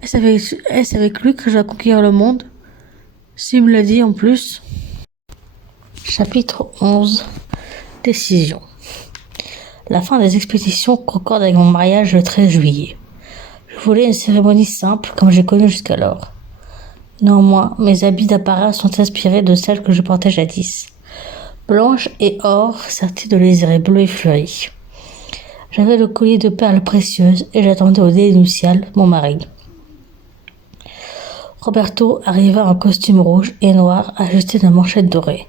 Est-ce avec lui que je vais conquérir le monde? S'il me l'a dit en plus. Chapitre 11. Décision. La fin des expéditions concorde avec mon mariage le 13 juillet. Je voulais une cérémonie simple comme j'ai connu jusqu'alors. Néanmoins, mes habits d'apparat sont inspirés de celles que je portais jadis. Blanche et or, serties de liséré bleu et fleuri. J'avais le collier de perles précieuses et j'attendais au délai nuptial mon mari. Roberto arriva en costume rouge et noir ajusté de manchettes dorées.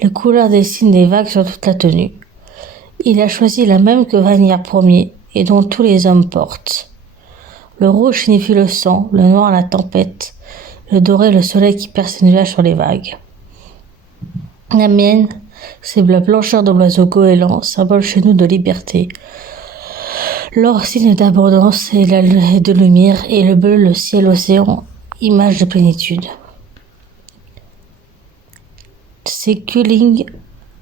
Les couleurs dessinent des vagues sur toute la tenue. Il a choisi la même que Vanière Ier et dont tous les hommes portent. Le rouge signifie le sang, le noir la tempête, le doré le soleil qui perce ses nuages sur les vagues. La mienne, c'est la blancheur de l'oiseau goéland, symbole chez nous de liberté. L'or, signe d'abondance et de lumière, et le bleu, le ciel, l'océan, image de plénitude. C'est Culling,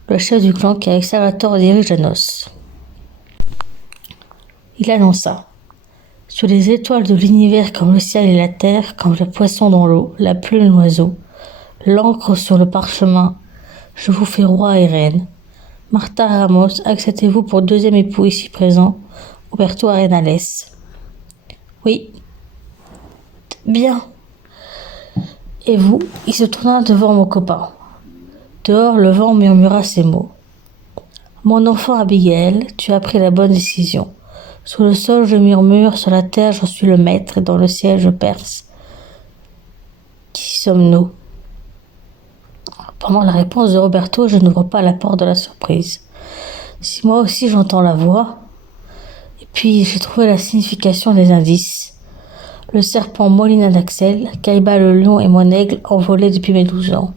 le chef du clan, qui avec Salvatore dirige la noce. Il annonça. Sur les étoiles de l'univers comme le ciel et la terre, comme le poisson dans l'eau, la plume l'oiseau, l'encre sur le parchemin, je vous fais roi et reine. Martha Ramos, acceptez-vous pour deuxième époux ici présent, Roberto Arenales. Oui. Bien. Et vous? Il se tourna devant mon copain. Dehors, le vent murmura ces mots. Mon enfant Abigail, tu as pris la bonne décision. Sous le sol, je murmure, sur la terre, j'en suis le maître, et dans le ciel, je perce. Qui sommes-nous? Pendant la réponse de Roberto, je n'ouvre pas la porte de la surprise. Si moi aussi j'entends la voix, et puis j'ai trouvé la signification des indices. Le serpent Molina d'Axel, Kaiba le lion et mon aigle envolés depuis mes 12 ans.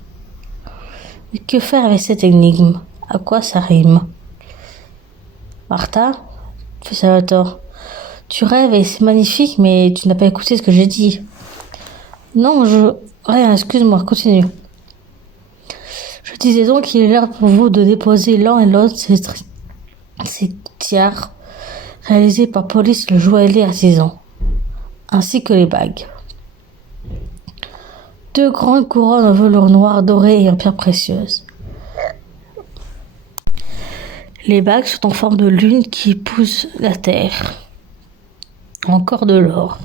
Mais que faire avec cette énigme? À quoi ça rime? Martha, fait Salvatore, tu rêves et c'est magnifique, mais tu n'as pas écouté ce que j'ai dit. Non, rien, excuse-moi, continue. Je disais donc qu'il est l'heure pour vous de déposer l'un et l'autre ces tiares réalisés par Police le joaillier artisan, ainsi que les bagues. 2 grandes couronnes en velours noir doré et en pierres précieuses. Les bagues sont en forme de lune qui épouse la terre. Encore de l'or.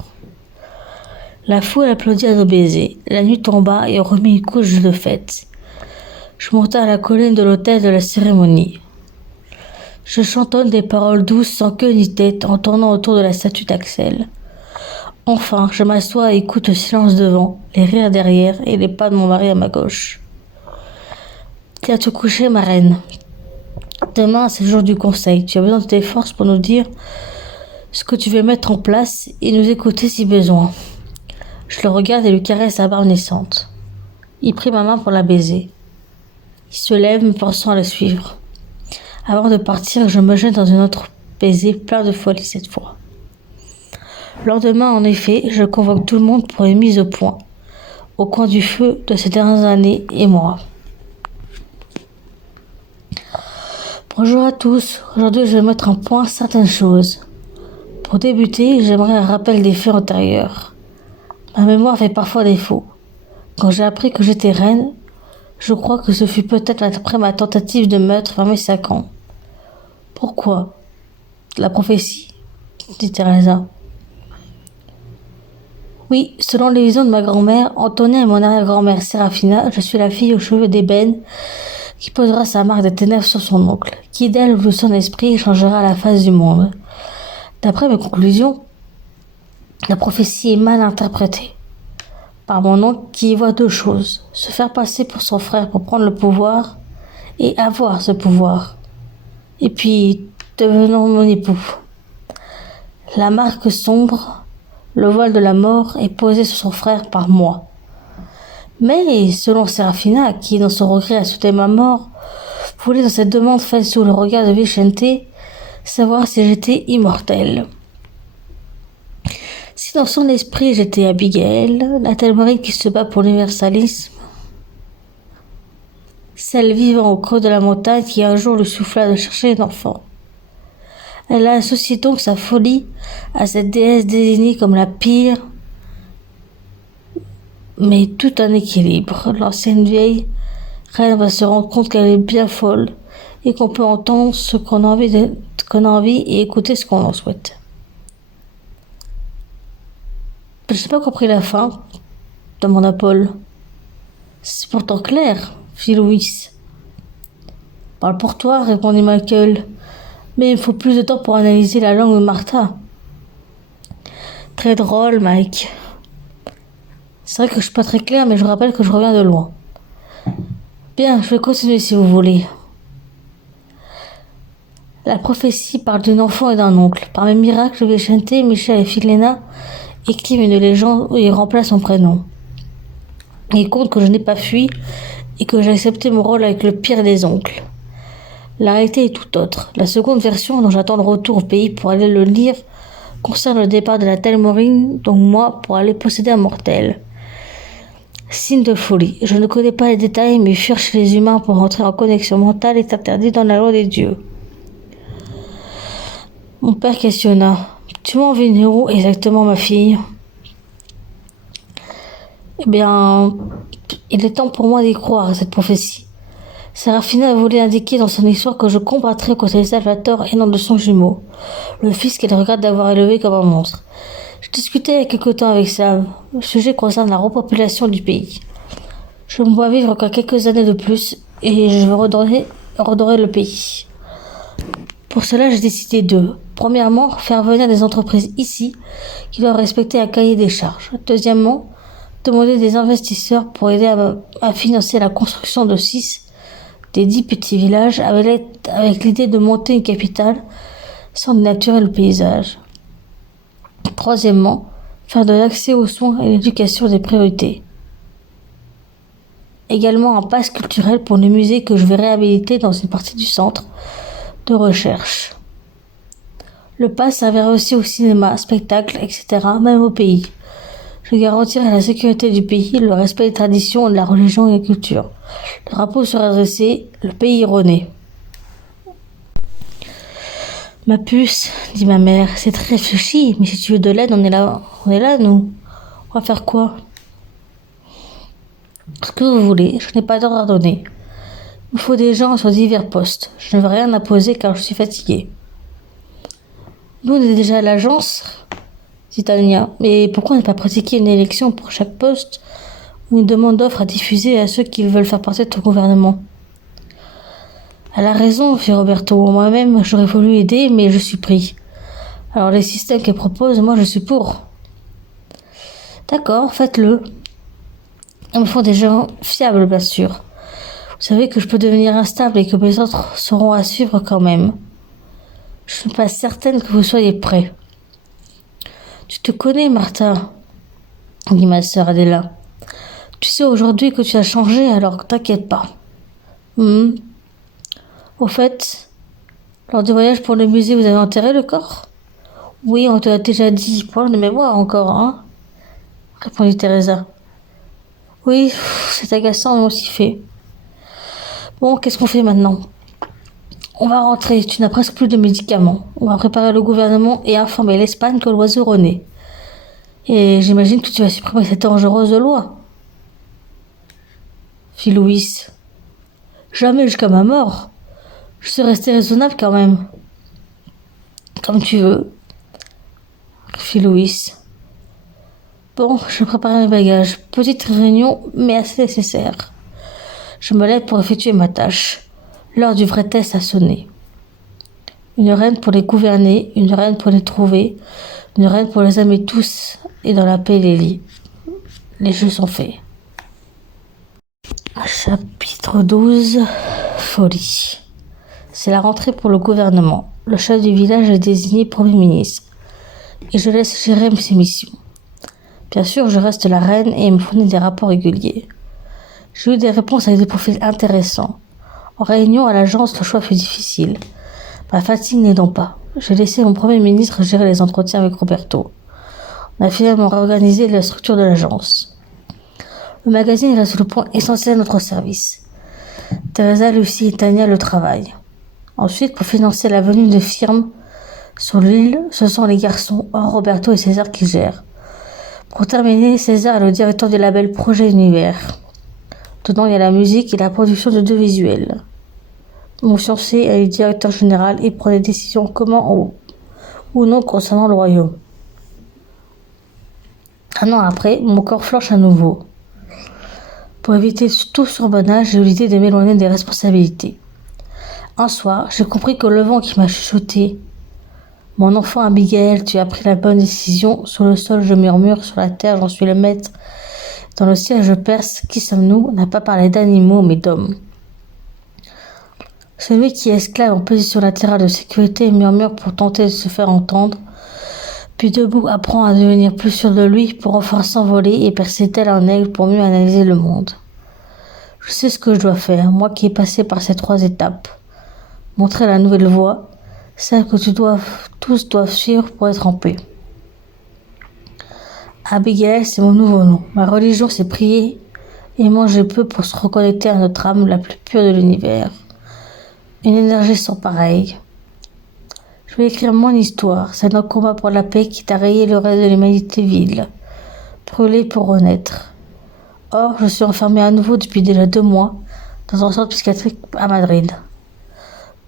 La foule applaudit à nos baisers. La nuit tomba et on remit une couche de fête. Je montai à la colline de l'autel de la cérémonie. Je chantonne des paroles douces sans queue ni tête en tournant autour de la statue d'Axel. Enfin, je m'assois et écoute le silence devant, les rires derrière et les pas de mon mari à ma gauche. Viens te coucher, ma reine. Demain, c'est le jour du conseil. Tu as besoin de tes forces pour nous dire ce que tu veux mettre en place et nous écouter si besoin. Je le regarde et lui caresse la barbe naissante. Il prit ma main pour la baiser. Il se lève, me pensant à le suivre. Avant de partir, je me jette dans un autre baiser plein de folie cette fois. Le lendemain, en effet, je convoque tout le monde pour une mise au point, au coin du feu de ces dernières années et moi. Bonjour à tous, aujourd'hui je vais mettre en point certaines choses. Pour débuter, j'aimerais un rappel des faits antérieurs. Ma mémoire fait parfois défaut. Quand j'ai appris que j'étais reine, je crois que ce fut peut-être après ma tentative de meurtre vers mes 5 ans. Pourquoi? La prophétie, dit Teresa. Oui, selon les visions de ma grand-mère, Antonia et mon arrière-grand-mère Serafina, je suis la fille aux cheveux d'ébène qui posera sa marque de ténèbres sur son oncle, qui d'elle ou de son esprit changera la face du monde. D'après mes conclusions, la prophétie est mal interprétée par mon oncle qui y voit 2 choses, se faire passer pour son frère pour prendre le pouvoir et avoir ce pouvoir. Et puis, devenant mon époux. La marque sombre, le voile de la mort est posé sur son frère par moi. Mais, selon Serafina, qui dans son regret a souhaité ma mort, voulait dans cette demande faite sous le regard de Vicente, savoir si j'étais immortelle. Si dans son esprit j'étais Abigail, la Telmarine qui se bat pour l'universalisme, celle vivant au creux de la montagne qui un jour lui souffla de chercher un enfant. Elle associe donc sa folie à cette déesse désignée comme la pire, mais tout un équilibre. L'ancienne vieille reine va se rendre compte qu'elle est bien folle et qu'on peut entendre ce qu'on a envie et écouter ce qu'on en souhaite. Je n'ai pas compris la fin, demanda Paul. C'est pourtant clair, fit Louis. Parle pour toi, répondit Michael. Mais il faut plus de temps pour analyser la langue de Martha. Très drôle, Mike. C'est vrai que je suis pas très clair, mais je vous rappelle que je reviens de loin. Bien, je vais continuer si vous voulez. La prophétie parle d'un enfant et d'un oncle. Par mes miracles, Vicente, Michel et Filena écrivent une légende où il remplace son prénom. Il compte que je n'ai pas fui et que j'ai accepté mon rôle avec le pire des oncles. La réalité est tout autre. La seconde version, dont j'attends le retour au pays pour aller le lire, concerne le départ de la Telmarine, donc moi, pour aller posséder un mortel. Signe de folie. Je ne connais pas les détails, mais fuir chez les humains pour entrer en connexion mentale est interdit dans la loi des dieux. Mon père questionna. Tu m'as envie où exactement, ma fille? Eh bien, il est temps pour moi d'y croire à cette prophétie. Serafina voulait indiquer dans son histoire que je combattrais contre les Salvatore et non de son jumeau, le fils qu'elle regrette d'avoir élevé comme un monstre. Je discutais il y a quelque temps avec Sam. Le sujet concerne la repopulation du pays. Je me vois vivre encore quelques années de plus et je veux redorer le pays. Pour cela, j'ai décidé de, premièrement, faire venir des entreprises ici qui doivent respecter un cahier des charges. Deuxièmement, demander des investisseurs pour aider à financer la construction de 6 des 10 petits villages avec l'idée de monter une capitale sans dénaturer le paysage. Troisièmement, faire de l'accès aux soins et l'éducation des priorités. Également un pass culturel pour le musée que je vais réhabiliter dans une partie du centre de recherche. Le pass servira aussi au cinéma, spectacle, etc., même au pays. Je garantirai la sécurité du pays, le respect des traditions, de la religion et de la culture. Le drapeau sera dressé, le pays renaît. Ma puce, dit ma mère, c'est très réfléchi, mais si tu veux de l'aide, on est là, nous. On va faire quoi? Ce que vous voulez, je n'ai pas d'ordre à donner. Il me faut des gens sur divers postes. Je ne veux rien imposer car je suis fatiguée. Nous, on est déjà à l'agence, dit Tania. Mais pourquoi ne pas pratiquer une élection pour chaque poste ou une demande d'offre à diffuser à ceux qui veulent faire partie de ton gouvernement? Elle a raison, fit Roberto. Moi-même, j'aurais voulu aider, mais je suis pris. Alors les systèmes qu'elle propose, moi je suis pour. D'accord, faites-le. Il me faut des gens fiables, bien sûr. Vous savez que je peux devenir instable et que mes autres seront à suivre quand même. Je ne suis pas certaine que vous soyez prêts. Tu te connais, Martha, dit ma sœur Adela. Tu sais aujourd'hui que tu as changé, alors t'inquiète pas. Au fait, lors du voyage pour le musée, vous avez enterré le corps? Oui, on te l'a déjà dit. Problème de mémoire encore, hein? Répondit Teresa. Oui, c'est agaçant, mais aussi fait. Bon, qu'est-ce qu'on fait maintenant? On va rentrer, tu n'as presque plus de médicaments. On va préparer le gouvernement et informer l'Espagne que l'oiseau renaît. Et j'imagine que tu vas supprimer cette dangereuse loi. Fit Louis. Jamais jusqu'à ma mort. Je suis resté raisonnable quand même. Comme tu veux. Fit Louis. Bon, je préparer mes bagages. Petite réunion, mais assez nécessaire. Je me lève pour effectuer ma tâche. L'heure du vrai test a sonné. Une reine pour les gouverner, une reine pour les trouver, une reine pour les aimer tous et dans la paix les lits. Les jeux sont faits. Chapitre 12. Folie. C'est la rentrée pour le gouvernement. Le chef du village est désigné Premier ministre. Et je laisse gérer ses missions. Bien sûr, je reste la reine et me fournis des rapports réguliers. J'ai eu des réponses avec des profils intéressants. En réunion à l'agence, le choix fut difficile. Ma fatigue n'aidant pas. J'ai laissé mon Premier ministre gérer les entretiens avec Roberto. On a finalement réorganisé la structure de l'agence. Le magazine reste le point essentiel de notre service. Teresa, Lucie et Tania le travaillent. Ensuite, pour financer la venue de firmes sur l'île, ce sont les garçons, Roberto et César qui gèrent. Pour terminer, César est le directeur du label Projet Univers. Dedans, il y a la musique et la production de 2 visuels. Mon fiancé est le directeur général et prend des décisions comment ou non concernant le royaume. Un an après, mon corps flanche à nouveau. Pour éviter tout surmenage, j'ai eu l'idée de m'éloigner des responsabilités. Un soir, j'ai compris que le vent qui m'a chuchoté « Mon enfant Abigail, tu as pris la bonne décision. Sur le sol, je murmure. Sur la terre, j'en suis le maître. Dans le ciel, je perce. Qui sommes-nous » n'a pas parlé d'animaux, mais d'hommes. Celui qui est esclave en position latérale de sécurité murmure pour tenter de se faire entendre, puis debout apprend à devenir plus sûr de lui pour enfin s'envoler et percer tel un aigle pour mieux analyser le monde. Je sais ce que je dois faire, moi qui ai passé par ces 3 étapes. Montrer la nouvelle voie, celle que tous doivent suivre pour être en paix. Abigail, c'est mon nouveau nom. Ma religion, c'est prier et manger peu pour se reconnecter à notre âme la plus pure de l'univers. Une énergie sans pareille. Je vais écrire mon histoire, c'est notre combat pour la paix qui t'a rayé le reste de l'humanité vile, brûlé pour renaître. Or, je suis enfermée à nouveau depuis déjà 2 mois dans un centre psychiatrique à Madrid.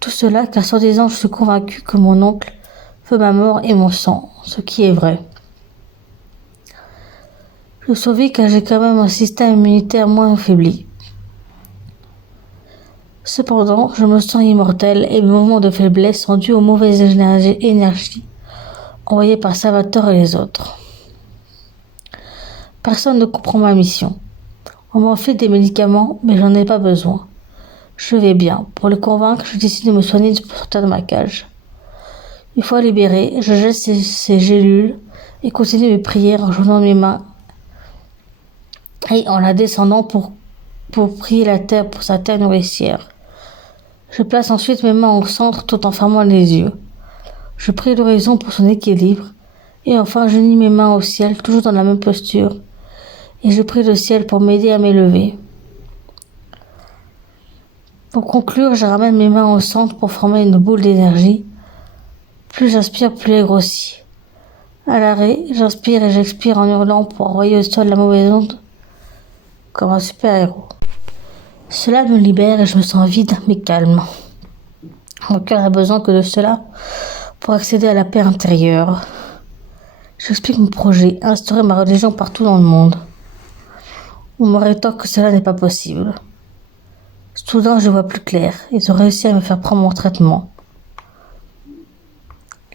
Tout cela car sans 10 ans, je suis convaincue que mon oncle veut ma mort et mon sang, ce qui est vrai. Je survis car j'ai quand même un système immunitaire moins affaibli. Cependant, je me sens immortelle et mes moments de faiblesse sont dus aux mauvaises énergies envoyées par Salvatore et les autres. Personne ne comprend ma mission. On m'enfile des médicaments, mais j'en ai pas besoin. Je vais bien. Pour le convaincre, je décide de me soigner pour sortir de ma cage. Une fois libérée, je jette ces gélules et continue mes prières en joignant mes mains et en la descendant pour prier la terre pour sa terre nourricière. Je place ensuite mes mains au centre tout en fermant les yeux. Je prie l'horizon pour son équilibre et enfin je unis mes mains au ciel, toujours dans la même posture, et je prie le ciel pour m'aider à m'élever. Pour conclure, je ramène mes mains au centre pour former une boule d'énergie. Plus j'inspire, plus elle grossit. À l'arrêt, j'inspire et j'expire en hurlant pour envoyer au sol la mauvaise onde comme un super-héros. Cela me libère et je me sens vide mais calme. Mon cœur n'a besoin que de cela pour accéder à la paix intérieure. J'explique mon projet, instaurer ma religion partout dans le monde. On me rétorque que cela n'est pas possible. Soudain, je vois plus clair. Ils ont réussi à me faire prendre mon traitement.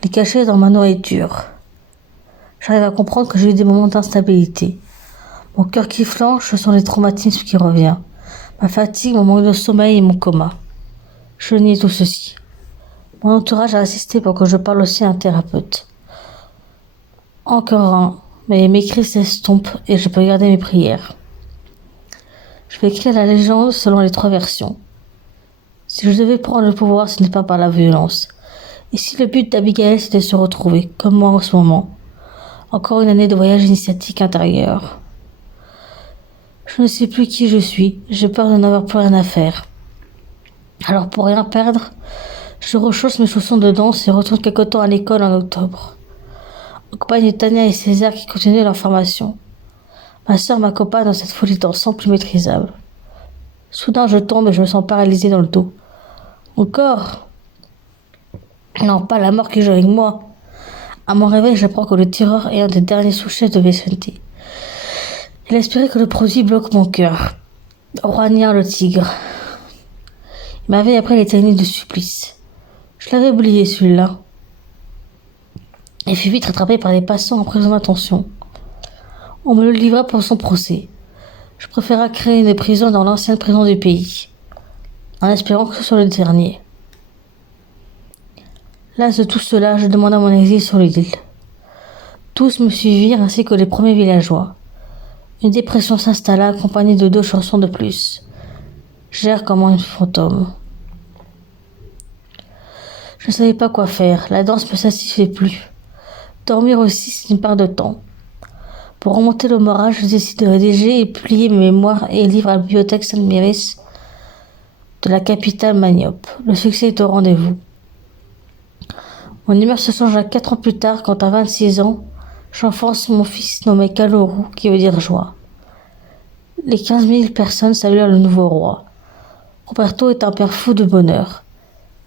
Les cacher dans ma nourriture. J'arrive à comprendre que j'ai eu des moments d'instabilité. Mon cœur qui flanche, ce sont les traumatismes qui reviennent. Ma fatigue, mon manque de sommeil et mon coma. Je nie tout ceci. Mon entourage a assisté pour que je parle aussi à un thérapeute. Encore un, mais mes cris s'estompent et je peux garder mes prières. Je vais écrire la légende selon les 3 versions. Si je devais prendre le pouvoir, ce n'est pas par la violence. Et si le but d'Abigail c'était de se retrouver, comme moi en ce moment, encore une année de voyage initiatique intérieur. Je ne sais plus qui je suis, j'ai peur de n'avoir plus rien à faire. Alors pour rien perdre, je rechausse mes chaussons de danse et retourne quelque temps à l'école en octobre. En compagnie de Tania et César qui continuent leur formation. Ma sœur m'accompagne dans cette folie dansante plus maîtrisable. Soudain je tombe et je me sens paralysée dans le dos. Encore ? Non, pas la mort qui joue avec moi. À mon réveil, j'apprends que le tireur est un des derniers sous-chefs de Vicente. Il espérait que le produit bloque mon cœur. Juanien le tigre. Il m'avait appris les techniques de supplice. Je l'avais oublié celui-là. Il fut vite rattrapé par des passants en prison d'intention. On me le livra pour son procès. Je préféra créer une prison dans l'ancienne prison du pays. en espérant que ce soit le dernier. Las de tout cela, je demanda mon exil sur l'île. Tous me suivirent ainsi que les premiers villageois. Une dépression s'installa accompagnée de 2 chansons de plus. J'erre comme un fantôme. Je ne savais pas quoi faire, la danse me satisfait plus. Dormir aussi, c'est une part de temps. Pour remonter le moral, je décide de rédiger et publier mes mémoires et livres à la bibliothèque Saint-Méris de la capitale Maniope. Le succès est au rendez-vous. Mon humeur se change à 4 ans plus tard quand à 26 ans, j'enfonce mon fils nommé Kalourou, qui veut dire joie. Les 15 000 personnes saluèrent le nouveau roi. Roberto est un père fou de bonheur.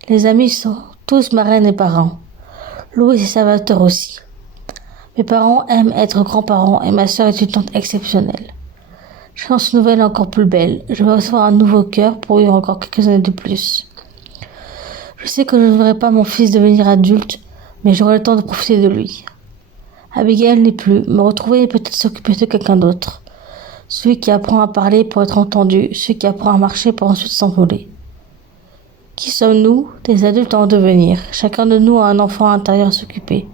Les amis sont tous marraines et parents. Louis et Salvatore aussi. Mes parents aiment être grands-parents et ma sœur est une tante exceptionnelle. Chance nouvelle encore plus belle. Je vais recevoir un nouveau cœur pour vivre encore quelques années de plus. Je sais que je ne verrai pas mon fils devenir adulte, mais j'aurai le temps de profiter de lui. Abigail n'est plus, me retrouver et peut-être s'occuper de quelqu'un d'autre. Celui qui apprend à parler pour être entendu, celui qui apprend à marcher pour ensuite s'envoler. Qui sommes-nous? Des adultes en devenir. Chacun de nous a un enfant intérieur à s'occuper.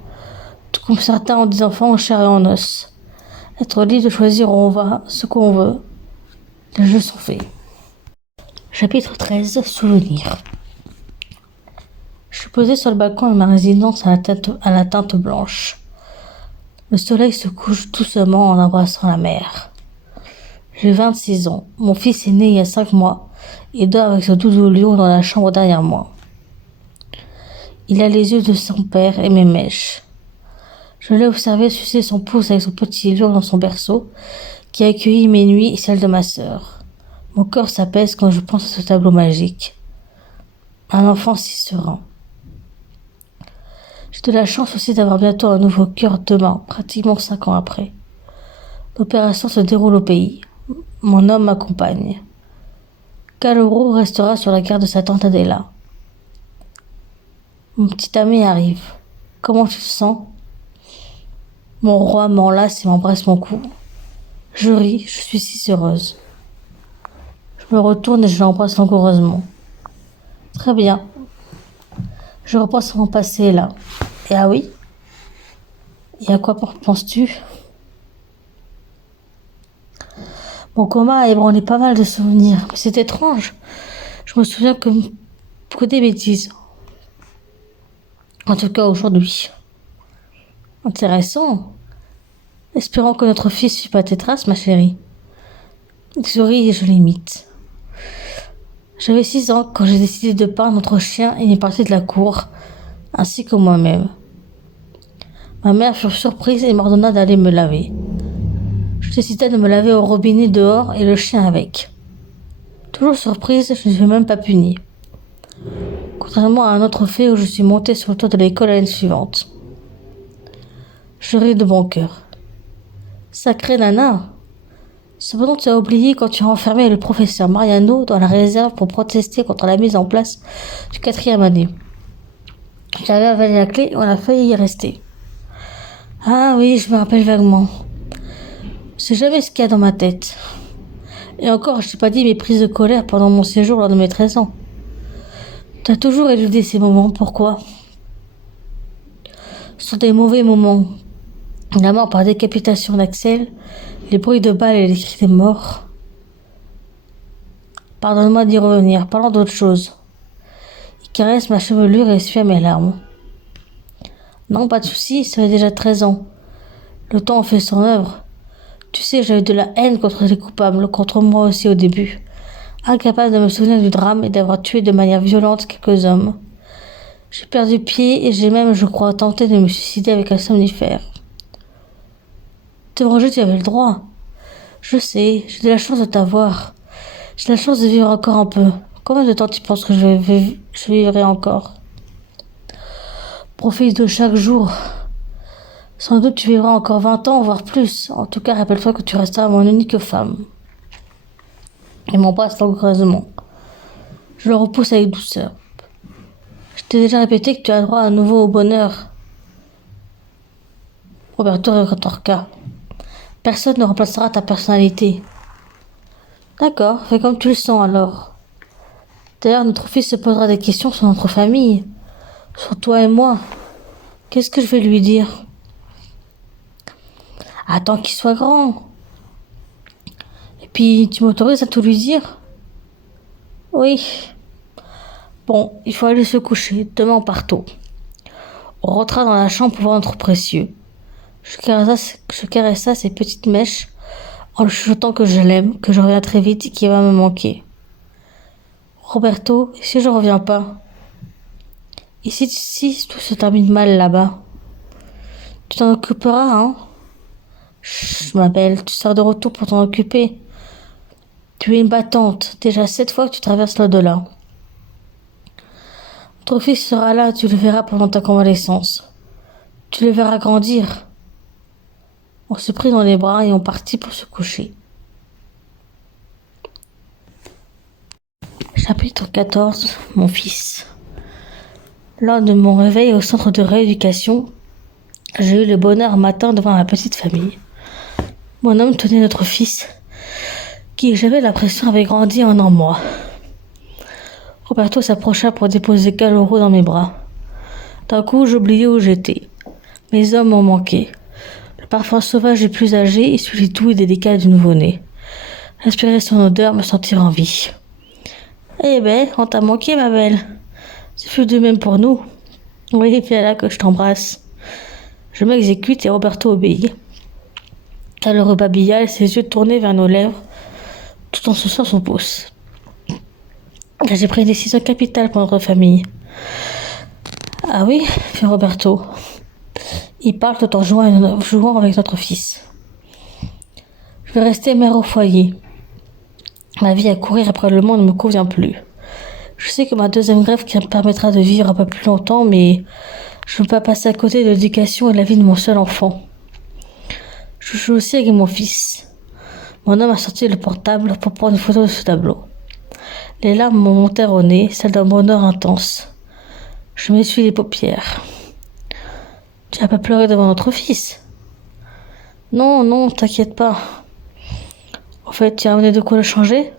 Tout comme certains ont des enfants en chair et en os. Être libre de choisir où on va, ce qu'on veut. Les jeux sont faits. Chapitre 13. Souvenirs. Je suis posé sur le balcon de ma résidence à la teinte blanche. Le soleil se couche doucement en embrassant la mer. J'ai 26 ans. Mon fils est né il y a 5 mois et dort avec ce doudou lion dans la chambre derrière moi. Il a les yeux de son père et mes mèches. Je l'ai observé sucer son pouce avec son petit lion dans son berceau, qui a accueilli mes nuits et celles de ma sœur. Mon cœur s'apaise quand je pense à ce tableau magique. Un enfant si serein. J'ai de la chance aussi d'avoir bientôt un nouveau cœur demain, pratiquement 5 ans après. L'opération se déroule au pays. Mon homme m'accompagne. Kalourou restera sur la garde de sa tante Adela. Mon petit ami arrive. Comment tu te sens? Mon roi m'enlace et m'embrasse mon cou. Je ris, je suis si heureuse. Je me retourne et je l'embrasse langoureusement. Très bien. Je repense à mon passé là. Et ah oui? Et à quoi penses-tu? Mon coma a ébranlé pas mal de souvenirs, mais c'est étrange. Je me souviens que des bêtises. En tout cas aujourd'hui. Intéressant. Espérons que notre fils suive pas tes traces, ma chérie. Il sourit et je l'imite. J'avais 6 ans quand j'ai décidé de peindre notre chien et une partie de la cour, ainsi que moi-même. Ma mère fut surprise et m'ordonna d'aller me laver. Je décidai de me laver au robinet dehors et le chien avec. Toujours surprise, je ne fus même pas punie. Contrairement à un autre fait où je suis montée sur le toit de l'école l'année suivante. Je ris de bon cœur. Sacré Nana! Cependant, tu as oublié quand tu as enfermé le professeur Mariano dans la réserve pour protester contre la mise en place du 4e année. J'avais avalé la clé et on a failli y rester. Ah oui, je me rappelle vaguement. Je sais jamais ce qu'il y a dans ma tête. Et encore, je t'ai pas dit mes prises de colère pendant mon séjour lors de mes 13 ans. T'as toujours éludé ces moments, pourquoi? Ce sont des mauvais moments. La mort par décapitation d'Axel, les bruits de balles et les cris des morts. Pardonne-moi d'y revenir, parlons d'autre chose. Il caresse ma chevelure et essuie mes larmes. Non, pas de souci, ça fait déjà 13 ans. Le temps fait son œuvre. Tu sais, j'avais de la haine contre les coupables, contre moi aussi au début. Incapable de me souvenir du drame et d'avoir tué de manière violente quelques hommes. J'ai perdu pied et j'ai même, je crois, tenté de me suicider avec un somnifère. Te venger, tu avais le droit. Je sais, j'ai de la chance de t'avoir. J'ai de la chance de vivre encore un peu. Combien de temps tu penses que je vivrai encore? Profite de chaque jour. Sans doute tu vivras encore 20 ans, voire plus. En tout cas, rappelle-toi que tu resteras mon unique femme. Il m'embrasse langoureusement. Je le repousse avec douceur. Je t'ai déjà répété que tu as droit à nouveau au bonheur. Roberto rétorqua. Personne ne remplacera ta personnalité. D'accord, fais comme tu le sens alors. D'ailleurs, notre fils se posera des questions sur notre famille, sur toi et moi. Qu'est-ce que je vais lui dire? Attends qu'il soit grand. Et puis, tu m'autorises à tout lui dire? Oui. Bon, il faut aller se coucher. Demain, on part tôt. On rentrera dans la chambre pour voir notre précieux. Je caressa ses petites mèches en lui chuchotant que je l'aime, que je reviens très vite et qu'il va me manquer. Roberto, et si je reviens pas? Et si tout se termine mal là-bas? Tu t'en occuperas, hein? Chut, ma belle, tu seras de retour pour t'en occuper. Tu es une battante, déjà 7 fois que tu traverses l'au-delà. Ton fils sera là, tu le verras pendant ta convalescence. Tu le verras grandir. On se prit dans les bras et on partit pour se coucher. Chapitre 14. Mon fils. Lors de mon réveil au centre de rééducation, j'ai eu le bonheur un matin de voir ma petite famille. Mon homme tenait notre fils, qui, j'avais l'impression, avait grandi en un mois. Roberto s'approcha pour déposer Caloro dans mes bras. D'un coup, j'oubliais où j'étais. Mes hommes m'ont manqué. Le parfum sauvage des plus âgés et celui doux et délicat du nouveau-né. Respirer son odeur, me sentir en vie. Eh ben, on t'a manqué, ma belle. Ce fut de même pour nous. Oui, viens là que je t'embrasse. Je m'exécute et Roberto obéit. Caloro babilla et ses yeux tournés vers nos lèvres, tout en suçant son pouce. J'ai pris une décision capitale pour notre famille. Ah oui, fit Roberto. Il parle tout en jouant avec notre fils. Je vais rester mère au foyer. Ma vie à courir après le monde ne me convient plus. Je sais que ma deuxième greffe qui me permettra de vivre un peu plus longtemps, mais je ne peux pas passer à côté de l'éducation et de la vie de mon seul enfant. Je joue aussi avec mon fils. Mon homme a sorti le portable pour prendre une photo de ce tableau. Les larmes m'ont monté au nez, celles d'un bonheur intense. Je m'essuie les paupières. Tu n'as pas pleuré devant notre fils? Non, non, t'inquiète pas. En fait, tu as amené de quoi le changer?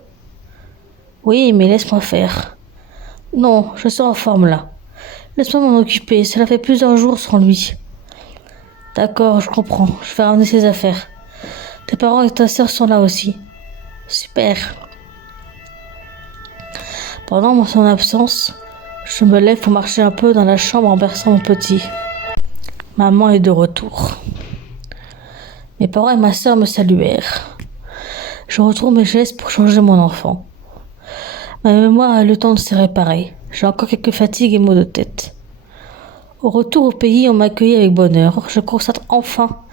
Oui, mais laisse-moi faire. Non, je suis en forme là. Laisse-moi m'en occuper, cela fait plusieurs jours sans lui. D'accord, je comprends, je vais ramener ses affaires. Tes parents et ta sœur sont là aussi. Super. Pendant son absence, je me lève pour marcher un peu dans la chambre en berçant mon petit. Maman est de retour. Mes parents et ma sœur me saluèrent. Je retrouve mes gestes pour changer mon enfant. Ma mémoire a eu le temps de se réparer. J'ai encore quelques fatigues et maux de tête. Au retour au pays, on m'accueillit avec bonheur. Je consacre enfin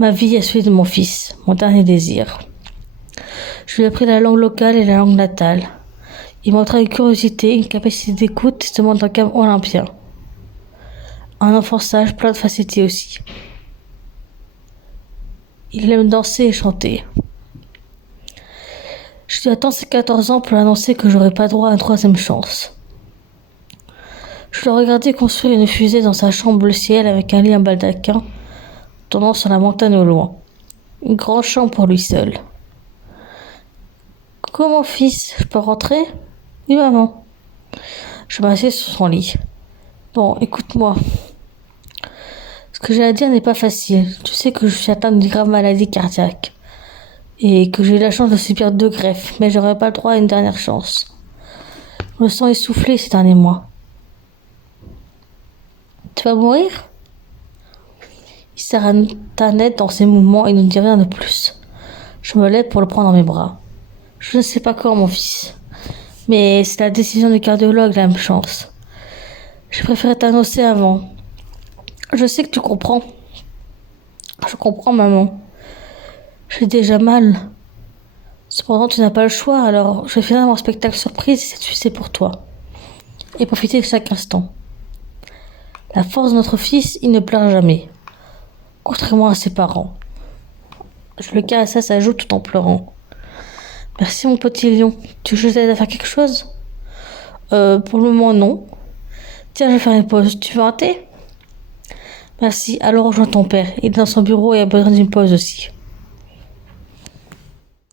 ma vie à celui de mon fils, mon dernier désir. Je lui ai appris la langue locale et la langue natale. Il montra une curiosité, une capacité d'écoute et se montre un calme olympien. Un enfant sage, plein de facilité aussi. Il aime danser et chanter. Je lui attends ses 14 ans pour lui annoncer que j'aurai pas droit à une troisième chance. Je le regardais construire une fusée dans sa chambre bleu ciel avec un lit en baldaquin tournant sur la montagne au loin. Une grande chambre pour lui seul. Comment, fils, je peux rentrer? Oui, maman. Je m'assieds sur son lit. Bon, écoute-moi. Ce que j'ai à dire n'est pas facile. Tu sais que je suis atteinte d'une grave maladie cardiaque. Et que j'ai eu la chance de subir 2 greffes, mais j'aurais pas le droit à une dernière chance. Je me sens essoufflée ces derniers mois. Tu vas mourir? Il s'arrêta net dans ses mouvements et ne dit rien de plus. Je me lève pour le prendre dans mes bras. Je ne sais pas quand, mon fils. Mais c'est la décision du cardiologue, la même chance. J'ai préféré t'annoncer avant. Je sais que tu comprends. Je comprends, maman. J'ai déjà mal. Cependant, tu n'as pas le choix, alors je vais finir mon spectacle surprise et c'est pour toi. Et profiter de chaque instant. La force de notre fils, il ne pleure jamais. Contrairement à ses parents. Je le caressai à sa joue tout en pleurant. Merci mon petit lion. Tu veux que je t'aide à faire quelque chose? Pour le moment non. Tiens, je vais faire une pause. Tu veux un thé? Merci. Alors rejoins ton père. Il est dans son bureau et a besoin d'une pause aussi.